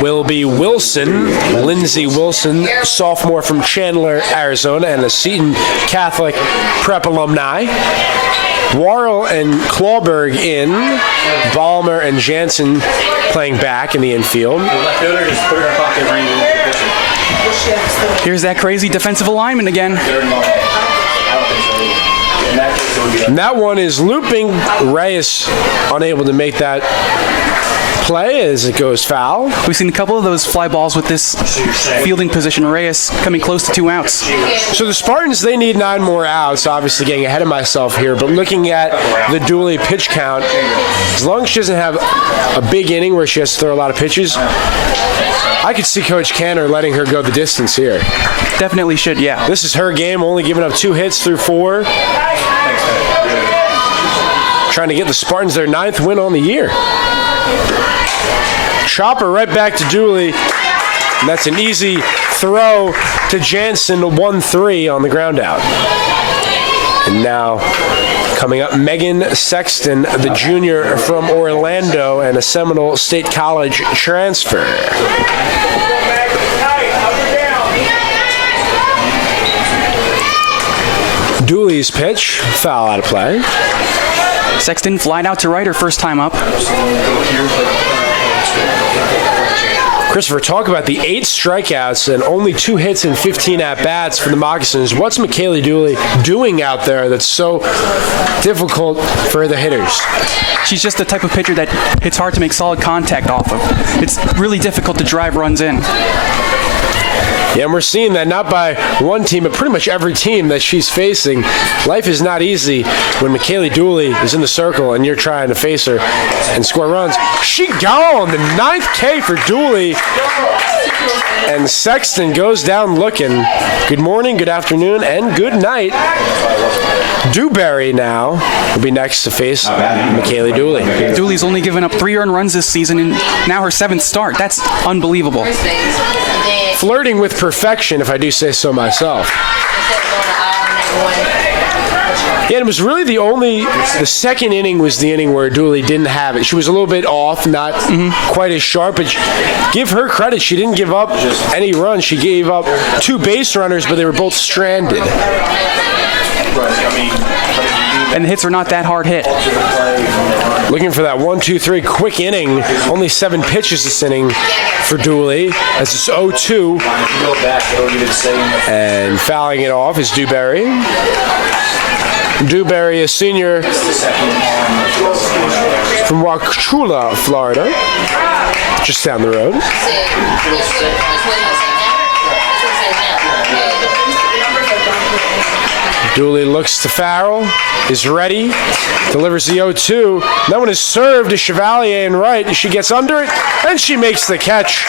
will be Wilson, Lindsey Wilson, sophomore from Chandler, Arizona, and a Seton Catholic prep alumni. Warrell and Clawberg in, Ballmer and Jansen playing back in the infield. Here's that crazy defensive alignment again. And that one is looping. Reyes unable to make that play as it goes foul. We've seen a couple of those fly balls with this fielding position. Reyes coming close to 2 outs. So the Spartans, they need 9 more outs. Obviously getting ahead of myself here, but looking at the Dooley pitch count, as long as she doesn't have a big inning where she has to throw a lot of pitches, I could see Coach Canner letting her go the distance here. Definitely should, yeah. This is her game, only giving up 2 hits through 4. Trying to get the Spartans their 9th win on the year. Chopper right back to Dooley. And that's an easy throw to Jansen, 1-3 on the ground out. And now coming up, Megan Sexton, the junior from Orlando and a Seminole State College transfer. Dooley's pitch, foul out of play. Sexton flied out to right her first time up. Christopher, talk about the 8 strikeouts and only 2 hits and 15 at-bats for the Moccasins. What's Michaela Dooley doing out there that's so difficult for the hitters? She's just the type of pitcher that hits hard to make solid contact off of. It's really difficult to drive runs in. Yeah, and we're seeing that not by one team, but pretty much every team that she's facing. Life is not easy when Michaela Dooley is in the circle and you're trying to face her and score runs. She gone! The 9th K for Dooley. And Sexton goes down looking. Good morning, good afternoon, and good night. Dewberry now will be next to face Michaela Dooley. Dooley's only given up 3 earned runs this season and now her 7th start. That's unbelievable. Flirting with perfection, if I do say so myself. Yeah, it was really the second inning was the inning where Dooley didn't have it. She was a little bit off, not quite as sharp, but give her credit. She didn't give up any runs. She gave up 2 base runners, but they were both stranded. And the hits are not that hard hit. Looking for that 1-2-3 quick inning. Only 7 pitches this inning for Dooley as it's 0-2. And fouling it off is Dewberry. Dewberry, a senior from Wauchula, Florida, just down the road. Dooley looks to Farrell, is ready, delivers the 0-2. That one is served to Chevalier in right. She gets under it, and she makes the catch.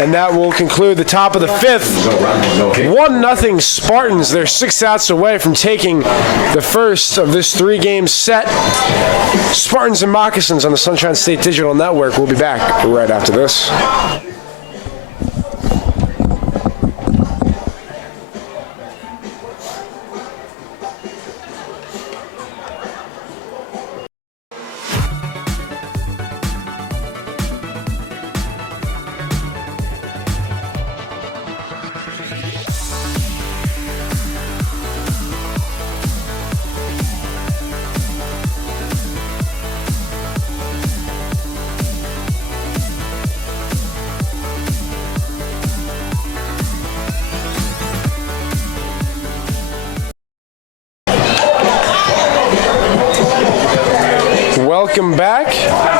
And that will conclude the top of the 5th. 1-0 Spartans. They're 6 outs away from taking the first of this 3-game set. Spartans and Moccasins on the Sunshine State Digital Network. We'll be back right after this. welcome back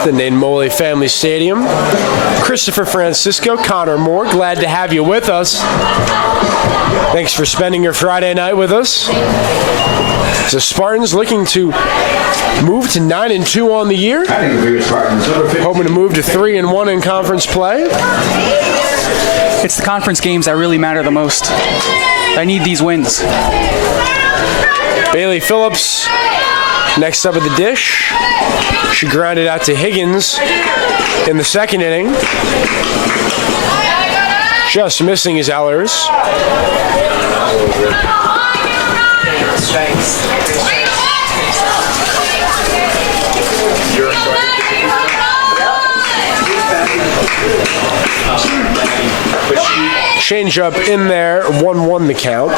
to the Nate Moley Family Stadium. Christopher Francisco, Connor Moore, glad to have you with us. Thanks for spending your Friday night with us. The Spartans looking to move to 9-2 on the year. Hoping to move to 3-1 in conference play. It's the conference games that really matter the most. I need these wins. Bailey Phillips next up at the dish. She grounded out to Higgins in the second inning. Just missing his Ellers. Change up in there, 1-1 the count.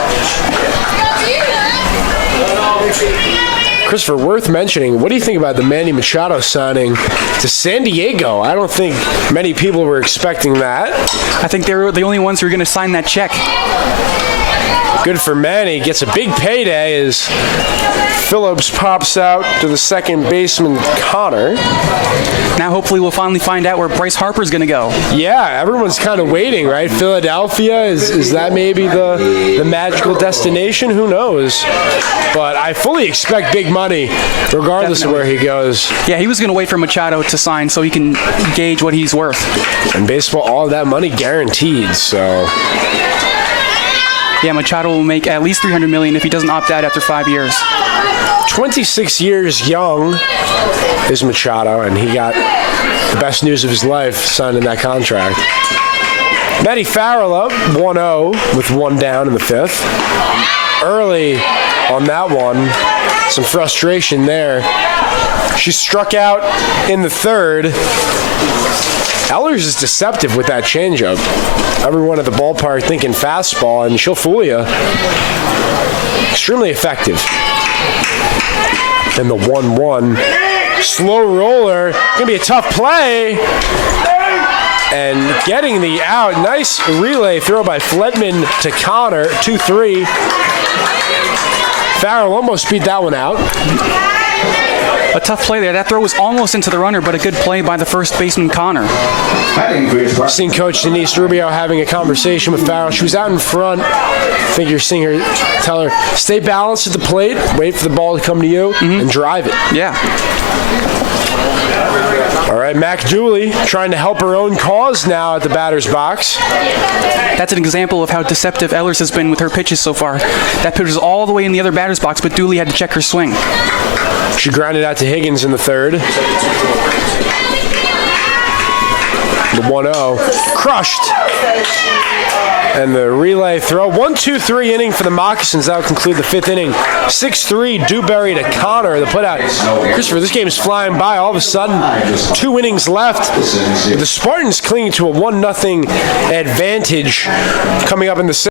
Christopher, worth mentioning, what do you think about the Manny Machado signing to San Diego? I don't think many people were expecting that. I think they were the only ones who were going to sign that check. Good for Manny. Gets a big payday as Phillips pops out to the second baseman, Connor. Now hopefully we'll finally find out where Bryce Harper's going to go. Yeah, everyone's kind of waiting, right? Philadelphia, is that maybe the magical destination? Who knows? But I fully expect big money regardless of where he goes. Yeah, he was going to wait for Machado to sign so he can gauge what he's worth. In baseball, all of that money guaranteed, so... Yeah, Machado will make at least $300 million if he doesn't opt out after 5 years. 26 years young is Machado, and he got the best news of his life signing that contract. Maddie Farrell up 1-0 with one down in the fifth. Early on that one, some frustration there. She struck out in the third. Ellers is deceptive with that changeup. Everyone at the ballpark thinking fastball, and she'll fool you. Extremely effective. And the 1-1. Slow roller. Gonna be a tough play. And getting the out. Nice relay throw by Fledman to Connor. 2-3. Farrell almost beat that one out. A tough play there. That throw was almost into the runner, but a good play by the first baseman, Connor. Seen Coach Denise Rubio having a conversation with Farrell. She was out in front. I think you're seeing her tell her, stay balanced at the plate, wait for the ball to come to you, and drive it. Yeah. All right, Mac Dooley trying to help her own cause now at the batter's box. That's an example of how deceptive Ellers has been with her pitches so far. That pitch was all the way in the other batter's box, but Dooley had to check her swing. She grounded out to Higgins in the third. The 1-0. Crushed. And the relay throw. 1-2-3 inning for the Moccasins. That will conclude the fifth inning. 6-3 Dewberry to Connor. The putout. Christopher, this game is flying by. All of a sudden, 2 innings left. The Spartans clinging to a 1-0 advantage coming up in the sixth.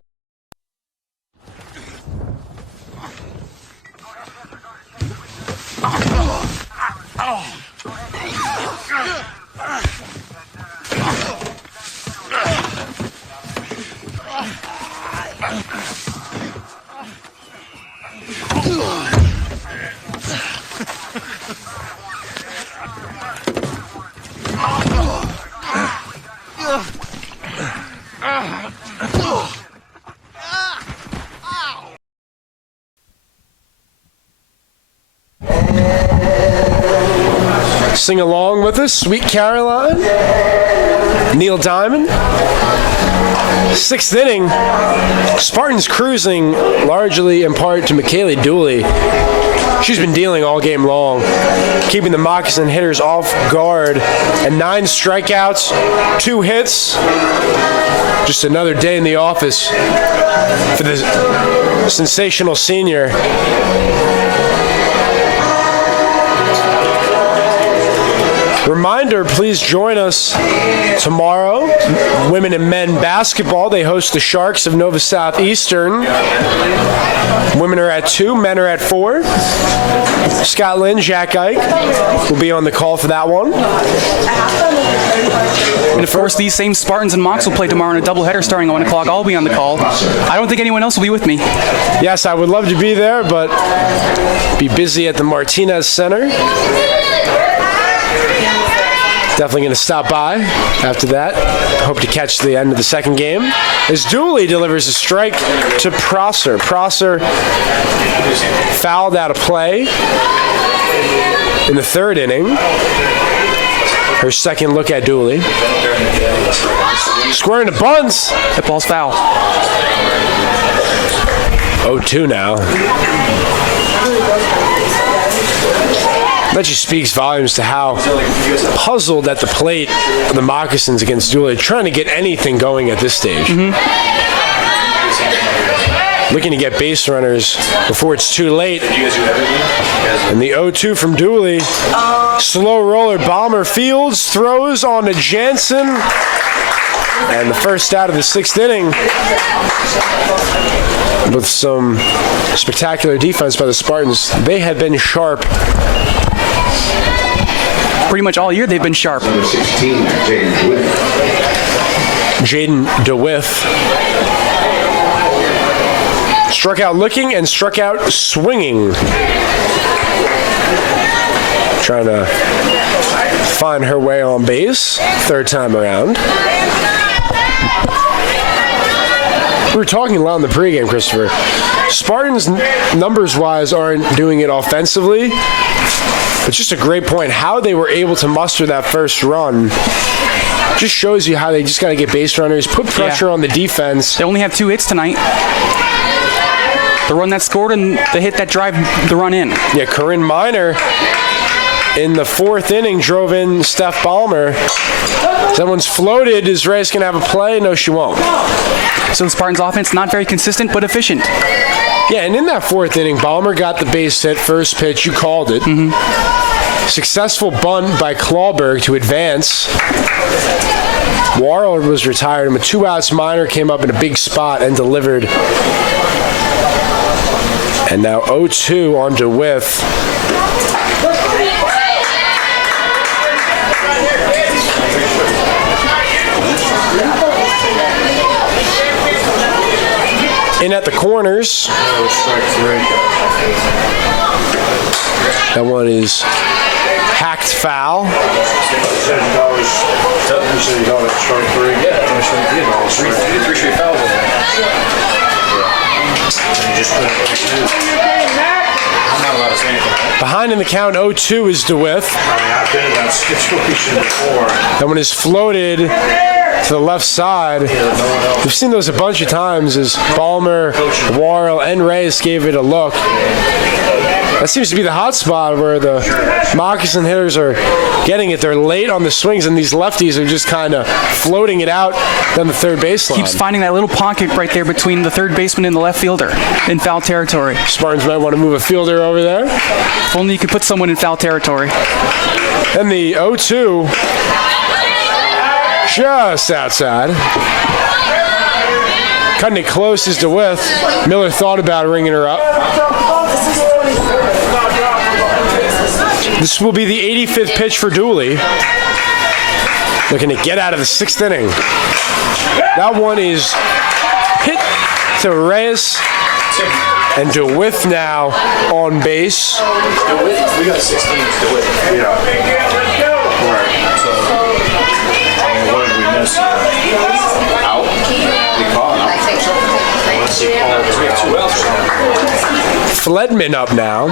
Sing along with us, Sweet Caroline, Neil Diamond. Sixth inning, Spartans cruising largely in part to McKaylee Dooley. She's been dealing all game long, keeping the Moccasin hitters off guard, and 9 strikeouts, 2 hits. Just another day in the office for the sensational senior. Reminder, please join us tomorrow. Women and men basketball. They host the Sharks of Nova Southeastern. Women are at 2, men are at 4. Scott Lynn, Jack Ike will be on the call for that one. And of course, these same Spartans and Mocs will play tomorrow in a doubleheader starting at 1 o'clock. I'll be on the call. I don't think anyone else will be with me. Yes, I would love to be there, but be busy at the Martinez Center. Definitely going to stop by after that. Hope to catch the end of the second game. As Dooley delivers a strike to Prosser. Prosser fouled out of play in the third inning. Her second look at Dooley. Squaring the bunts. That ball's foul. 0-2 now. That just speaks volumes to how puzzled at the plate the Moccasins against Dooley, trying to get anything going at this stage. Looking to get base runners before it's too late. And the 0-2 from Dooley. Slow roller, Balmer fields, throws on to Jansen. And the first out of the sixth inning with some spectacular defense by the Spartans. They have been sharp. Pretty much all year they've been sharp. Number 16, Jaden DeWitt. Struck out looking and struck out swinging. Trying to find her way on base. Third time around. We were talking a lot in the pregame, Christopher. Spartans, numbers-wise, aren't doing it offensively. It's just a great point. How they were able to muster that first run just shows you how they just got to get base runners, put pressure on the defense. They only have 2 hits tonight. The run that scored and the hit that drive the run in. Yeah, Corinne Miner in the fourth inning drove in Steph Balmer. Someone's floated. Is Reyes going to have a play? No, she won't. So the Spartans offense not very consistent but efficient. Yeah, and in that fourth inning, Balmer got the base hit, first pitch, you called it. Successful bunt by Clawberg to advance. Warlord was retired, and with 2 outs, Miner came up in a big spot and delivered. And now 0-2 on DeWitt. In at the corners. That one is hacked foul. Behind in the count, 0-2 is DeWitt. That one is floated to the left side. We've seen those a bunch of times as Balmer, Warrell, and Reyes gave it a look. That seems to be the hot spot where the moccasin hitters are getting it. They're late on the swings, and these lefties are just kind of floating it out down the third baseline. Keeps finding that little pocket right there between the third baseman and the left fielder in foul territory. Spartans might want to move a fielder over there. If only you could put someone in foul territory. And the 0-2 just outside. Cutting it close is DeWitt. Miller thought about ringing her up. This will be the 85th pitch for Dooley. Looking to get out of the sixth inning. That one is hit to Reyes. And DeWitt now on base. DeWitt, we got 16 DeWitt. Yeah. Right. So, what did we miss? Out. We caught out. We have 2 outs. Fledman up now.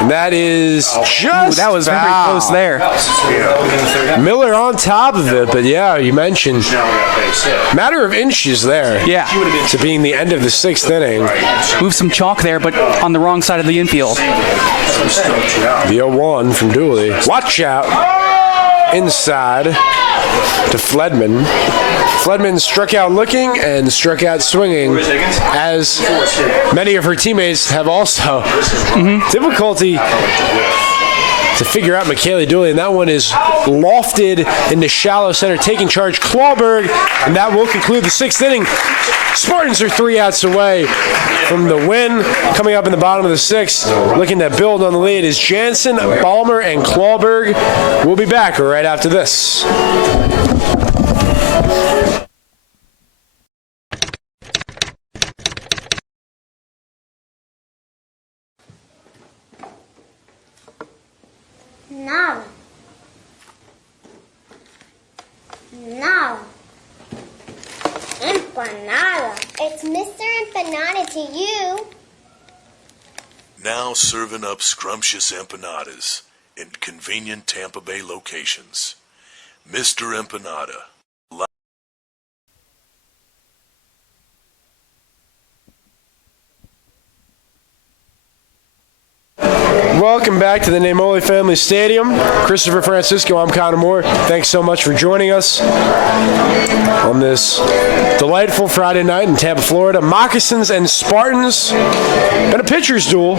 And that is just that was very close there. Miller on top of it, but yeah, you mentioned matter of inches there. Yeah. To being the end of the sixth inning. Move some chalk there, but on the wrong side of the infield. The 0-1 from Dooley. Watch out. Inside to Fledman. Fledman struck out looking and struck out swinging, as many of her teammates have also. Difficulty to figure out McKaylee Dooley, and that one is lofted into shallow center, taking charge Clawberg, and that will conclude the sixth inning. Spartans are 3 outs away from the win. Coming up in the bottom of the sixth, looking to build on the lead is Jansen, Balmer, and Clawberg. We'll be back right after this. Now. Now. Empanada. It's Mr. Empanada to you. Now serving up scrumptious empanadas in convenient Tampa Bay locations. Mr. Empanada. Welcome back to the Namoli Family Stadium. Christopher Francisco, I'm Connor Moore. Thanks so much for joining us on this delightful Friday night in Tampa, Florida. Moccasins and Spartans and a pitcher's duel.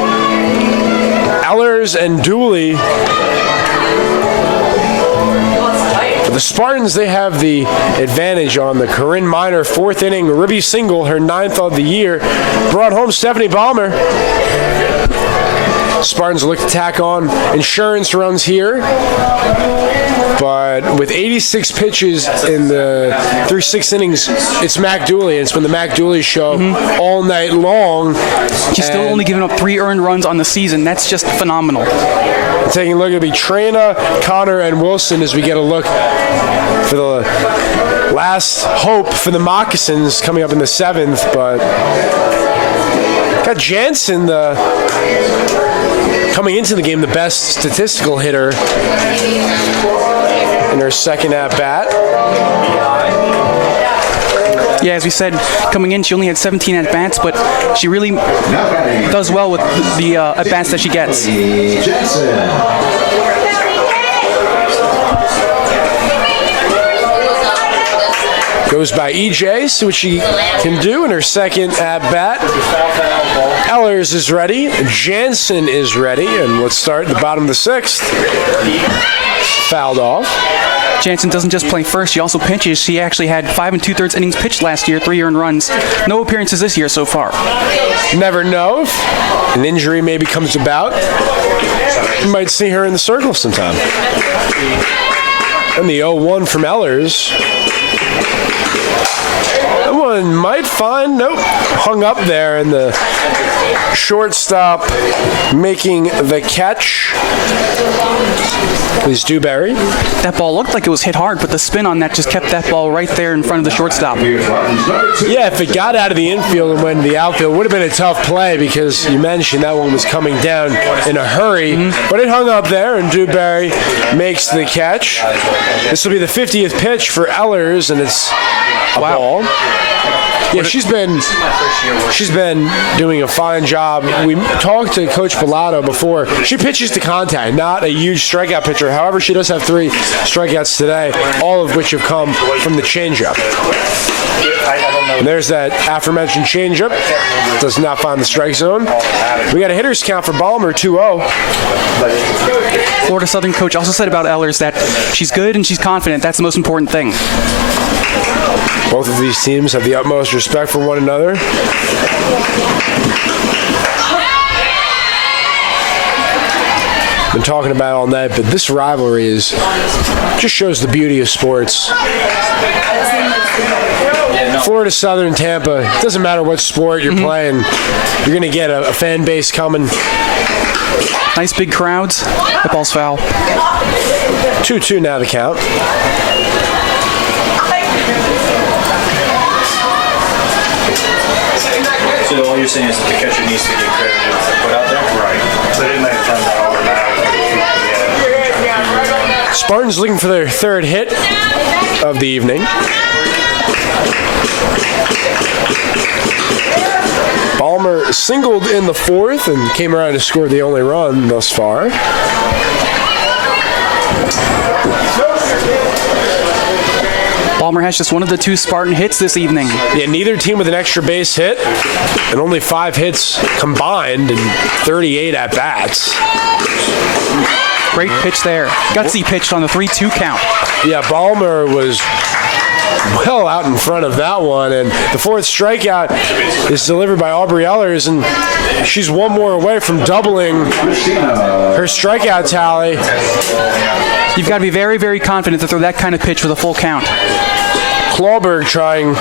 Ellers and Dooley. For the Spartans, they have the advantage on the Corinne Minor fourth inning ribby single, her 9th of the year. Brought home Stephanie Balmer. Spartans look to tack on insurance runs here, but with 86 pitches in the 3/6 innings, it's Mac Dooley, and it's been the Mac Dooley show all night long. She's still only given up 3 earned runs on the season. That's just phenomenal. Taking a look, it'll be Trina, Connor, and Wilson as we get a look for the last hope for the Moccasins coming up in the 7th, but got Jansen, coming into the game, the best statistical hitter in her second at-bat. Yeah, as we said, coming in, she only had 17 at-bats, but she really does well with the at-bats that she gets. Goes by EJ, see what she can do in her second at-bat. Ellers is ready, Jansen is ready, and let's start at the bottom of the 6th. Fouled off. Jansen doesn't just play first, she also pitches. She actually had 5 2/3 innings pitched last year, 3 earned runs. No appearances this year so far. Never know if an injury maybe comes about. You might see her in the circle sometime. And the 0-1 from Ellers. That one might find, nope, hung up there, and the shortstop making the catch is Dewberry. That ball looked like it was hit hard, but the spin on that just kept that ball right there in front of the shortstop. Yeah, if it got out of the infield and went to the outfield, it would have been a tough play because you mentioned that one was coming down in a hurry, but it hung up there, and Dewberry makes the catch. This will be the 50th pitch for Ellers, and it's a ball. Yeah, she's been doing a fine job. We talked to Coach Pilato before. She pitches to contact, not a huge strikeout pitcher. However, she does have 3 strikeouts today, all of which have come from the changeup. And there's that aforementioned changeup. Does not find the strike zone. We got a hitter's count for Balmer, 2-0. Florida Southern coach also said about Ellers that she's good and she's confident. That's the most important thing. Both of these teams have the utmost respect for one another. Been talking about it all night, but this rivalry just shows the beauty of sports. Florida Southern, Tampa, it doesn't matter what sport you're playing, you're going to get a fan base coming. Nice big crowds. That ball's foul. 2-2 now to count. So all you're saying is that the catcher needs to get credit for what they put out there? Right. So they might have done that automatically. Spartans looking for their 3rd hit of the evening. Balmer singled in the 4th and came around to score the only run thus far. Balmer has just one of the 2 Spartan hits this evening. Yeah, neither team with an extra base hit, and only 5 hits combined and 38 at-bats. Great pitch there. Gutsy pitched on the 3-2 count. Yeah, Balmer was well out in front of that one, and the 4th strikeout is delivered by Aubrey Ellers, and she's one more away from doubling her strikeout tally. You've got to be very, very confident to throw that kind of pitch with a full count. Clawberg trying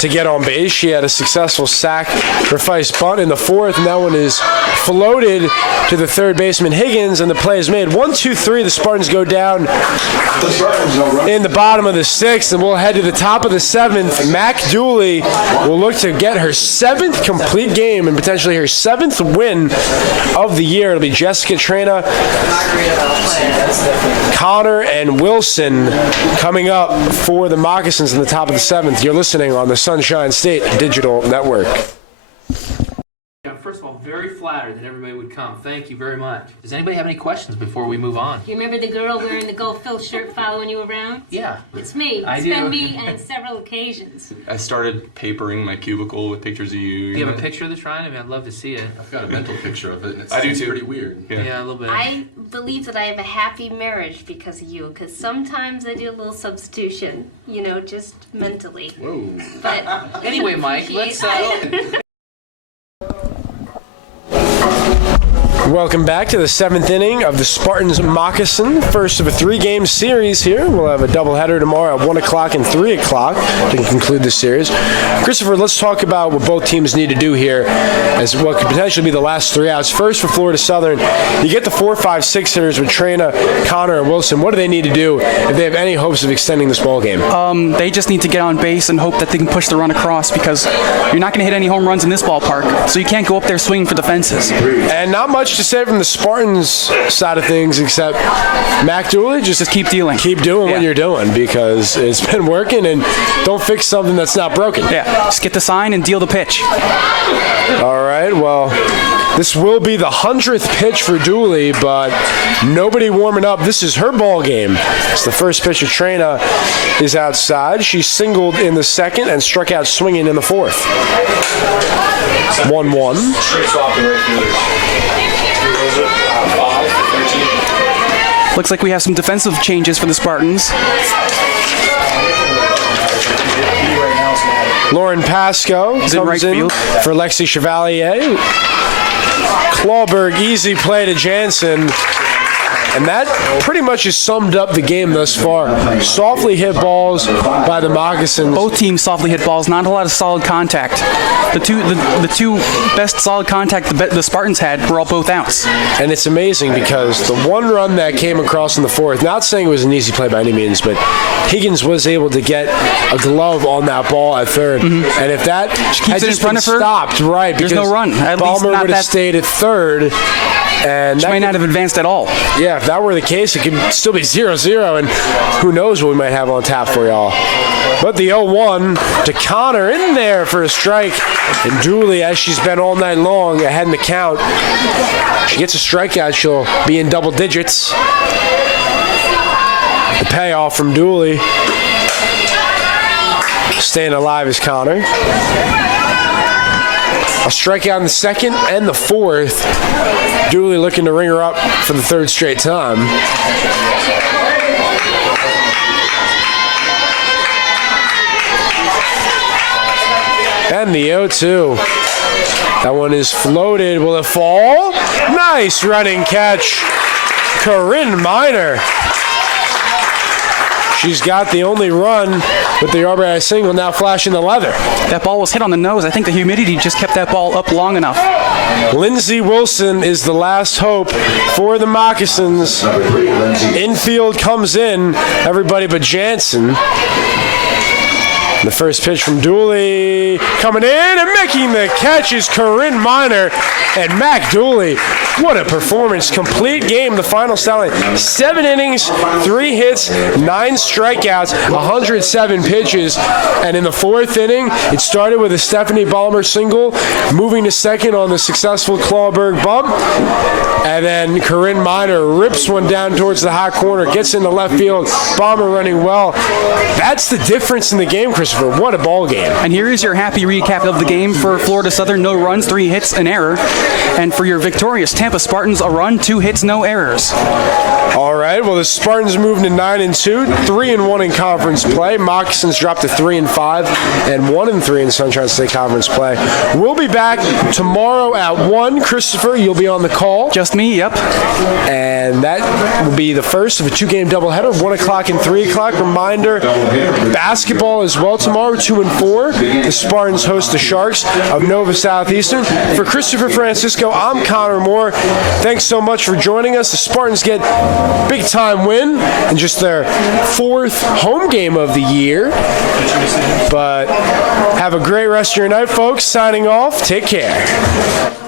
to get on base. She had a successful sacrifice bunt in the 4th, and that one is floated to the third baseman Higgins, and the play is made. 1-2-3. The Spartans go down in the bottom of the 6th, and we'll head to the top of the 7th. Mac Dooley will look to get her 7th complete game and potentially her 7th win of the year. It'll be Jessica Trena, Connor, and Wilson coming up for the Moccasins in the top of the 7th. You're listening on the Sunshine State Digital Network. First of all, very flattered that everybody would come. Thank you very much. Does anybody have any questions before we move on? You remember the girl wearing the gold fill shirt following you around? Yeah. It's me. I It's do. been me on several occasions. I started papering my cubicle with pictures of you. Do you have a picture of this, Ryan? I mean, I'd love to see it. I've got a mental picture of it, and I do it's too. pretty weird. Yeah, a little bit. I believe that I have a happy marriage because of you, because sometimes I do a little substitution, you know, just mentally. Whoa. But Anyway, Mike, let's Welcome back to the 7th inning of the Spartans Moccasin. First of a 3-game series here. We'll have a doubleheader tomorrow at 1 o'clock and 3 o'clock to conclude the series. Christopher, let's talk about what both teams need to do here as what could potentially be the last 3 outs. First for Florida Southern, you get the 4, 5, 6 hitters with Trena, Connor, and Wilson. What do they need to do if they have any hopes of extending this ball game? They just need to get on base and hope that they can push the run across, because you're not going to hit any home runs in this ballpark, so you can't go up there swinging for the fences. And not much to say from the Spartans side of things except Mac Dooley, just keep dealing. Keep doing what you're doing, because it's been working, and don't fix something that's not broken. Yeah, just get the sign and deal the pitch. All right, well, this will be the 100th pitch for Dooley, but nobody warming up. This is her ball game. It's the first pitch of Trena is outside. She singled in the 2nd and struck out swinging in the 4th. 1-1. Looks like we have some defensive changes for the Spartans. Lauren Pasco comes right in field for Lexi Chevalier. Clawberg, easy play to Jansen. And that pretty much has summed up the game thus far. Softly hit balls by the Moccasins. Both teams softly hit balls, not a lot of solid contact. The two best solid contact the Spartans had were all both outs. And it's amazing because the one run that came across in the 4th, not saying it was an easy play by any means, but Higgins was able to get a glove on that ball at 3rd. And if that had just been stopped, right, there's no run. At least Balmer not would have that stayed at 3rd. And she might not have advanced at all. Yeah, if that were the case, it could still be 0-0, and who knows what we might have on tap for y'all. But the 0-1 to Connor in there for a strike. And Dooley, as she's been all night long, ahead in the count. She gets a strikeout, she'll be in double digits. The payoff from Dooley. Staying alive is Connor. A strikeout in the 2nd and the 4th. Dooley looking to ring her up for the 3rd straight time. And the 0-2. That one is floated. Will it fall? Nice running catch. Corinne Miner. She's got the only run with the RBI single, now flashing the leather. That ball was hit on the nose. I think the humidity just kept that ball up long enough. Lindsey Wilson is the last hope for the Moccasins. Infield comes in, everybody but Jansen. The first pitch from Dooley coming in and making the catch is Corinne Miner and Mac Dooley. What a performance. Complete game. The final stalling. 7 innings, 3 hits, 9 strikeouts, 107 pitches. And in the 4th inning, it started with a Stephanie Balmer single, moving to 2nd on the successful Clawberg bump. And then Corinne Miner rips one down towards the hot corner, gets into left field. Balmer running well. That's the difference in the game, Christopher. What a ball game. And here is your happy recap of the game for Florida Southern. No runs, 3 hits, an error. And for your victorious Tampa Spartans, a run, 2 hits, no errors. All right, well, the Spartans moved to 9-2, 3-1 in conference play. Moccasins dropped to 3-5 and 1-3 in Sunshine State Conference play. We'll be back tomorrow at 1. Christopher, you'll be on the call. Just me, yep. And that will be the first of a 2-game doubleheader, 1 o'clock and 3 o'clock. Reminder, basketball as well tomorrow, 2 and 4. The Spartans host the Sharks of Nova Southeastern. For Christopher Francisco, I'm Connor Moore. Thanks so much for joining us. The Spartans get big-time win in just their 4th home game of the year. But have a great rest of your night, folks. Signing off. Take care.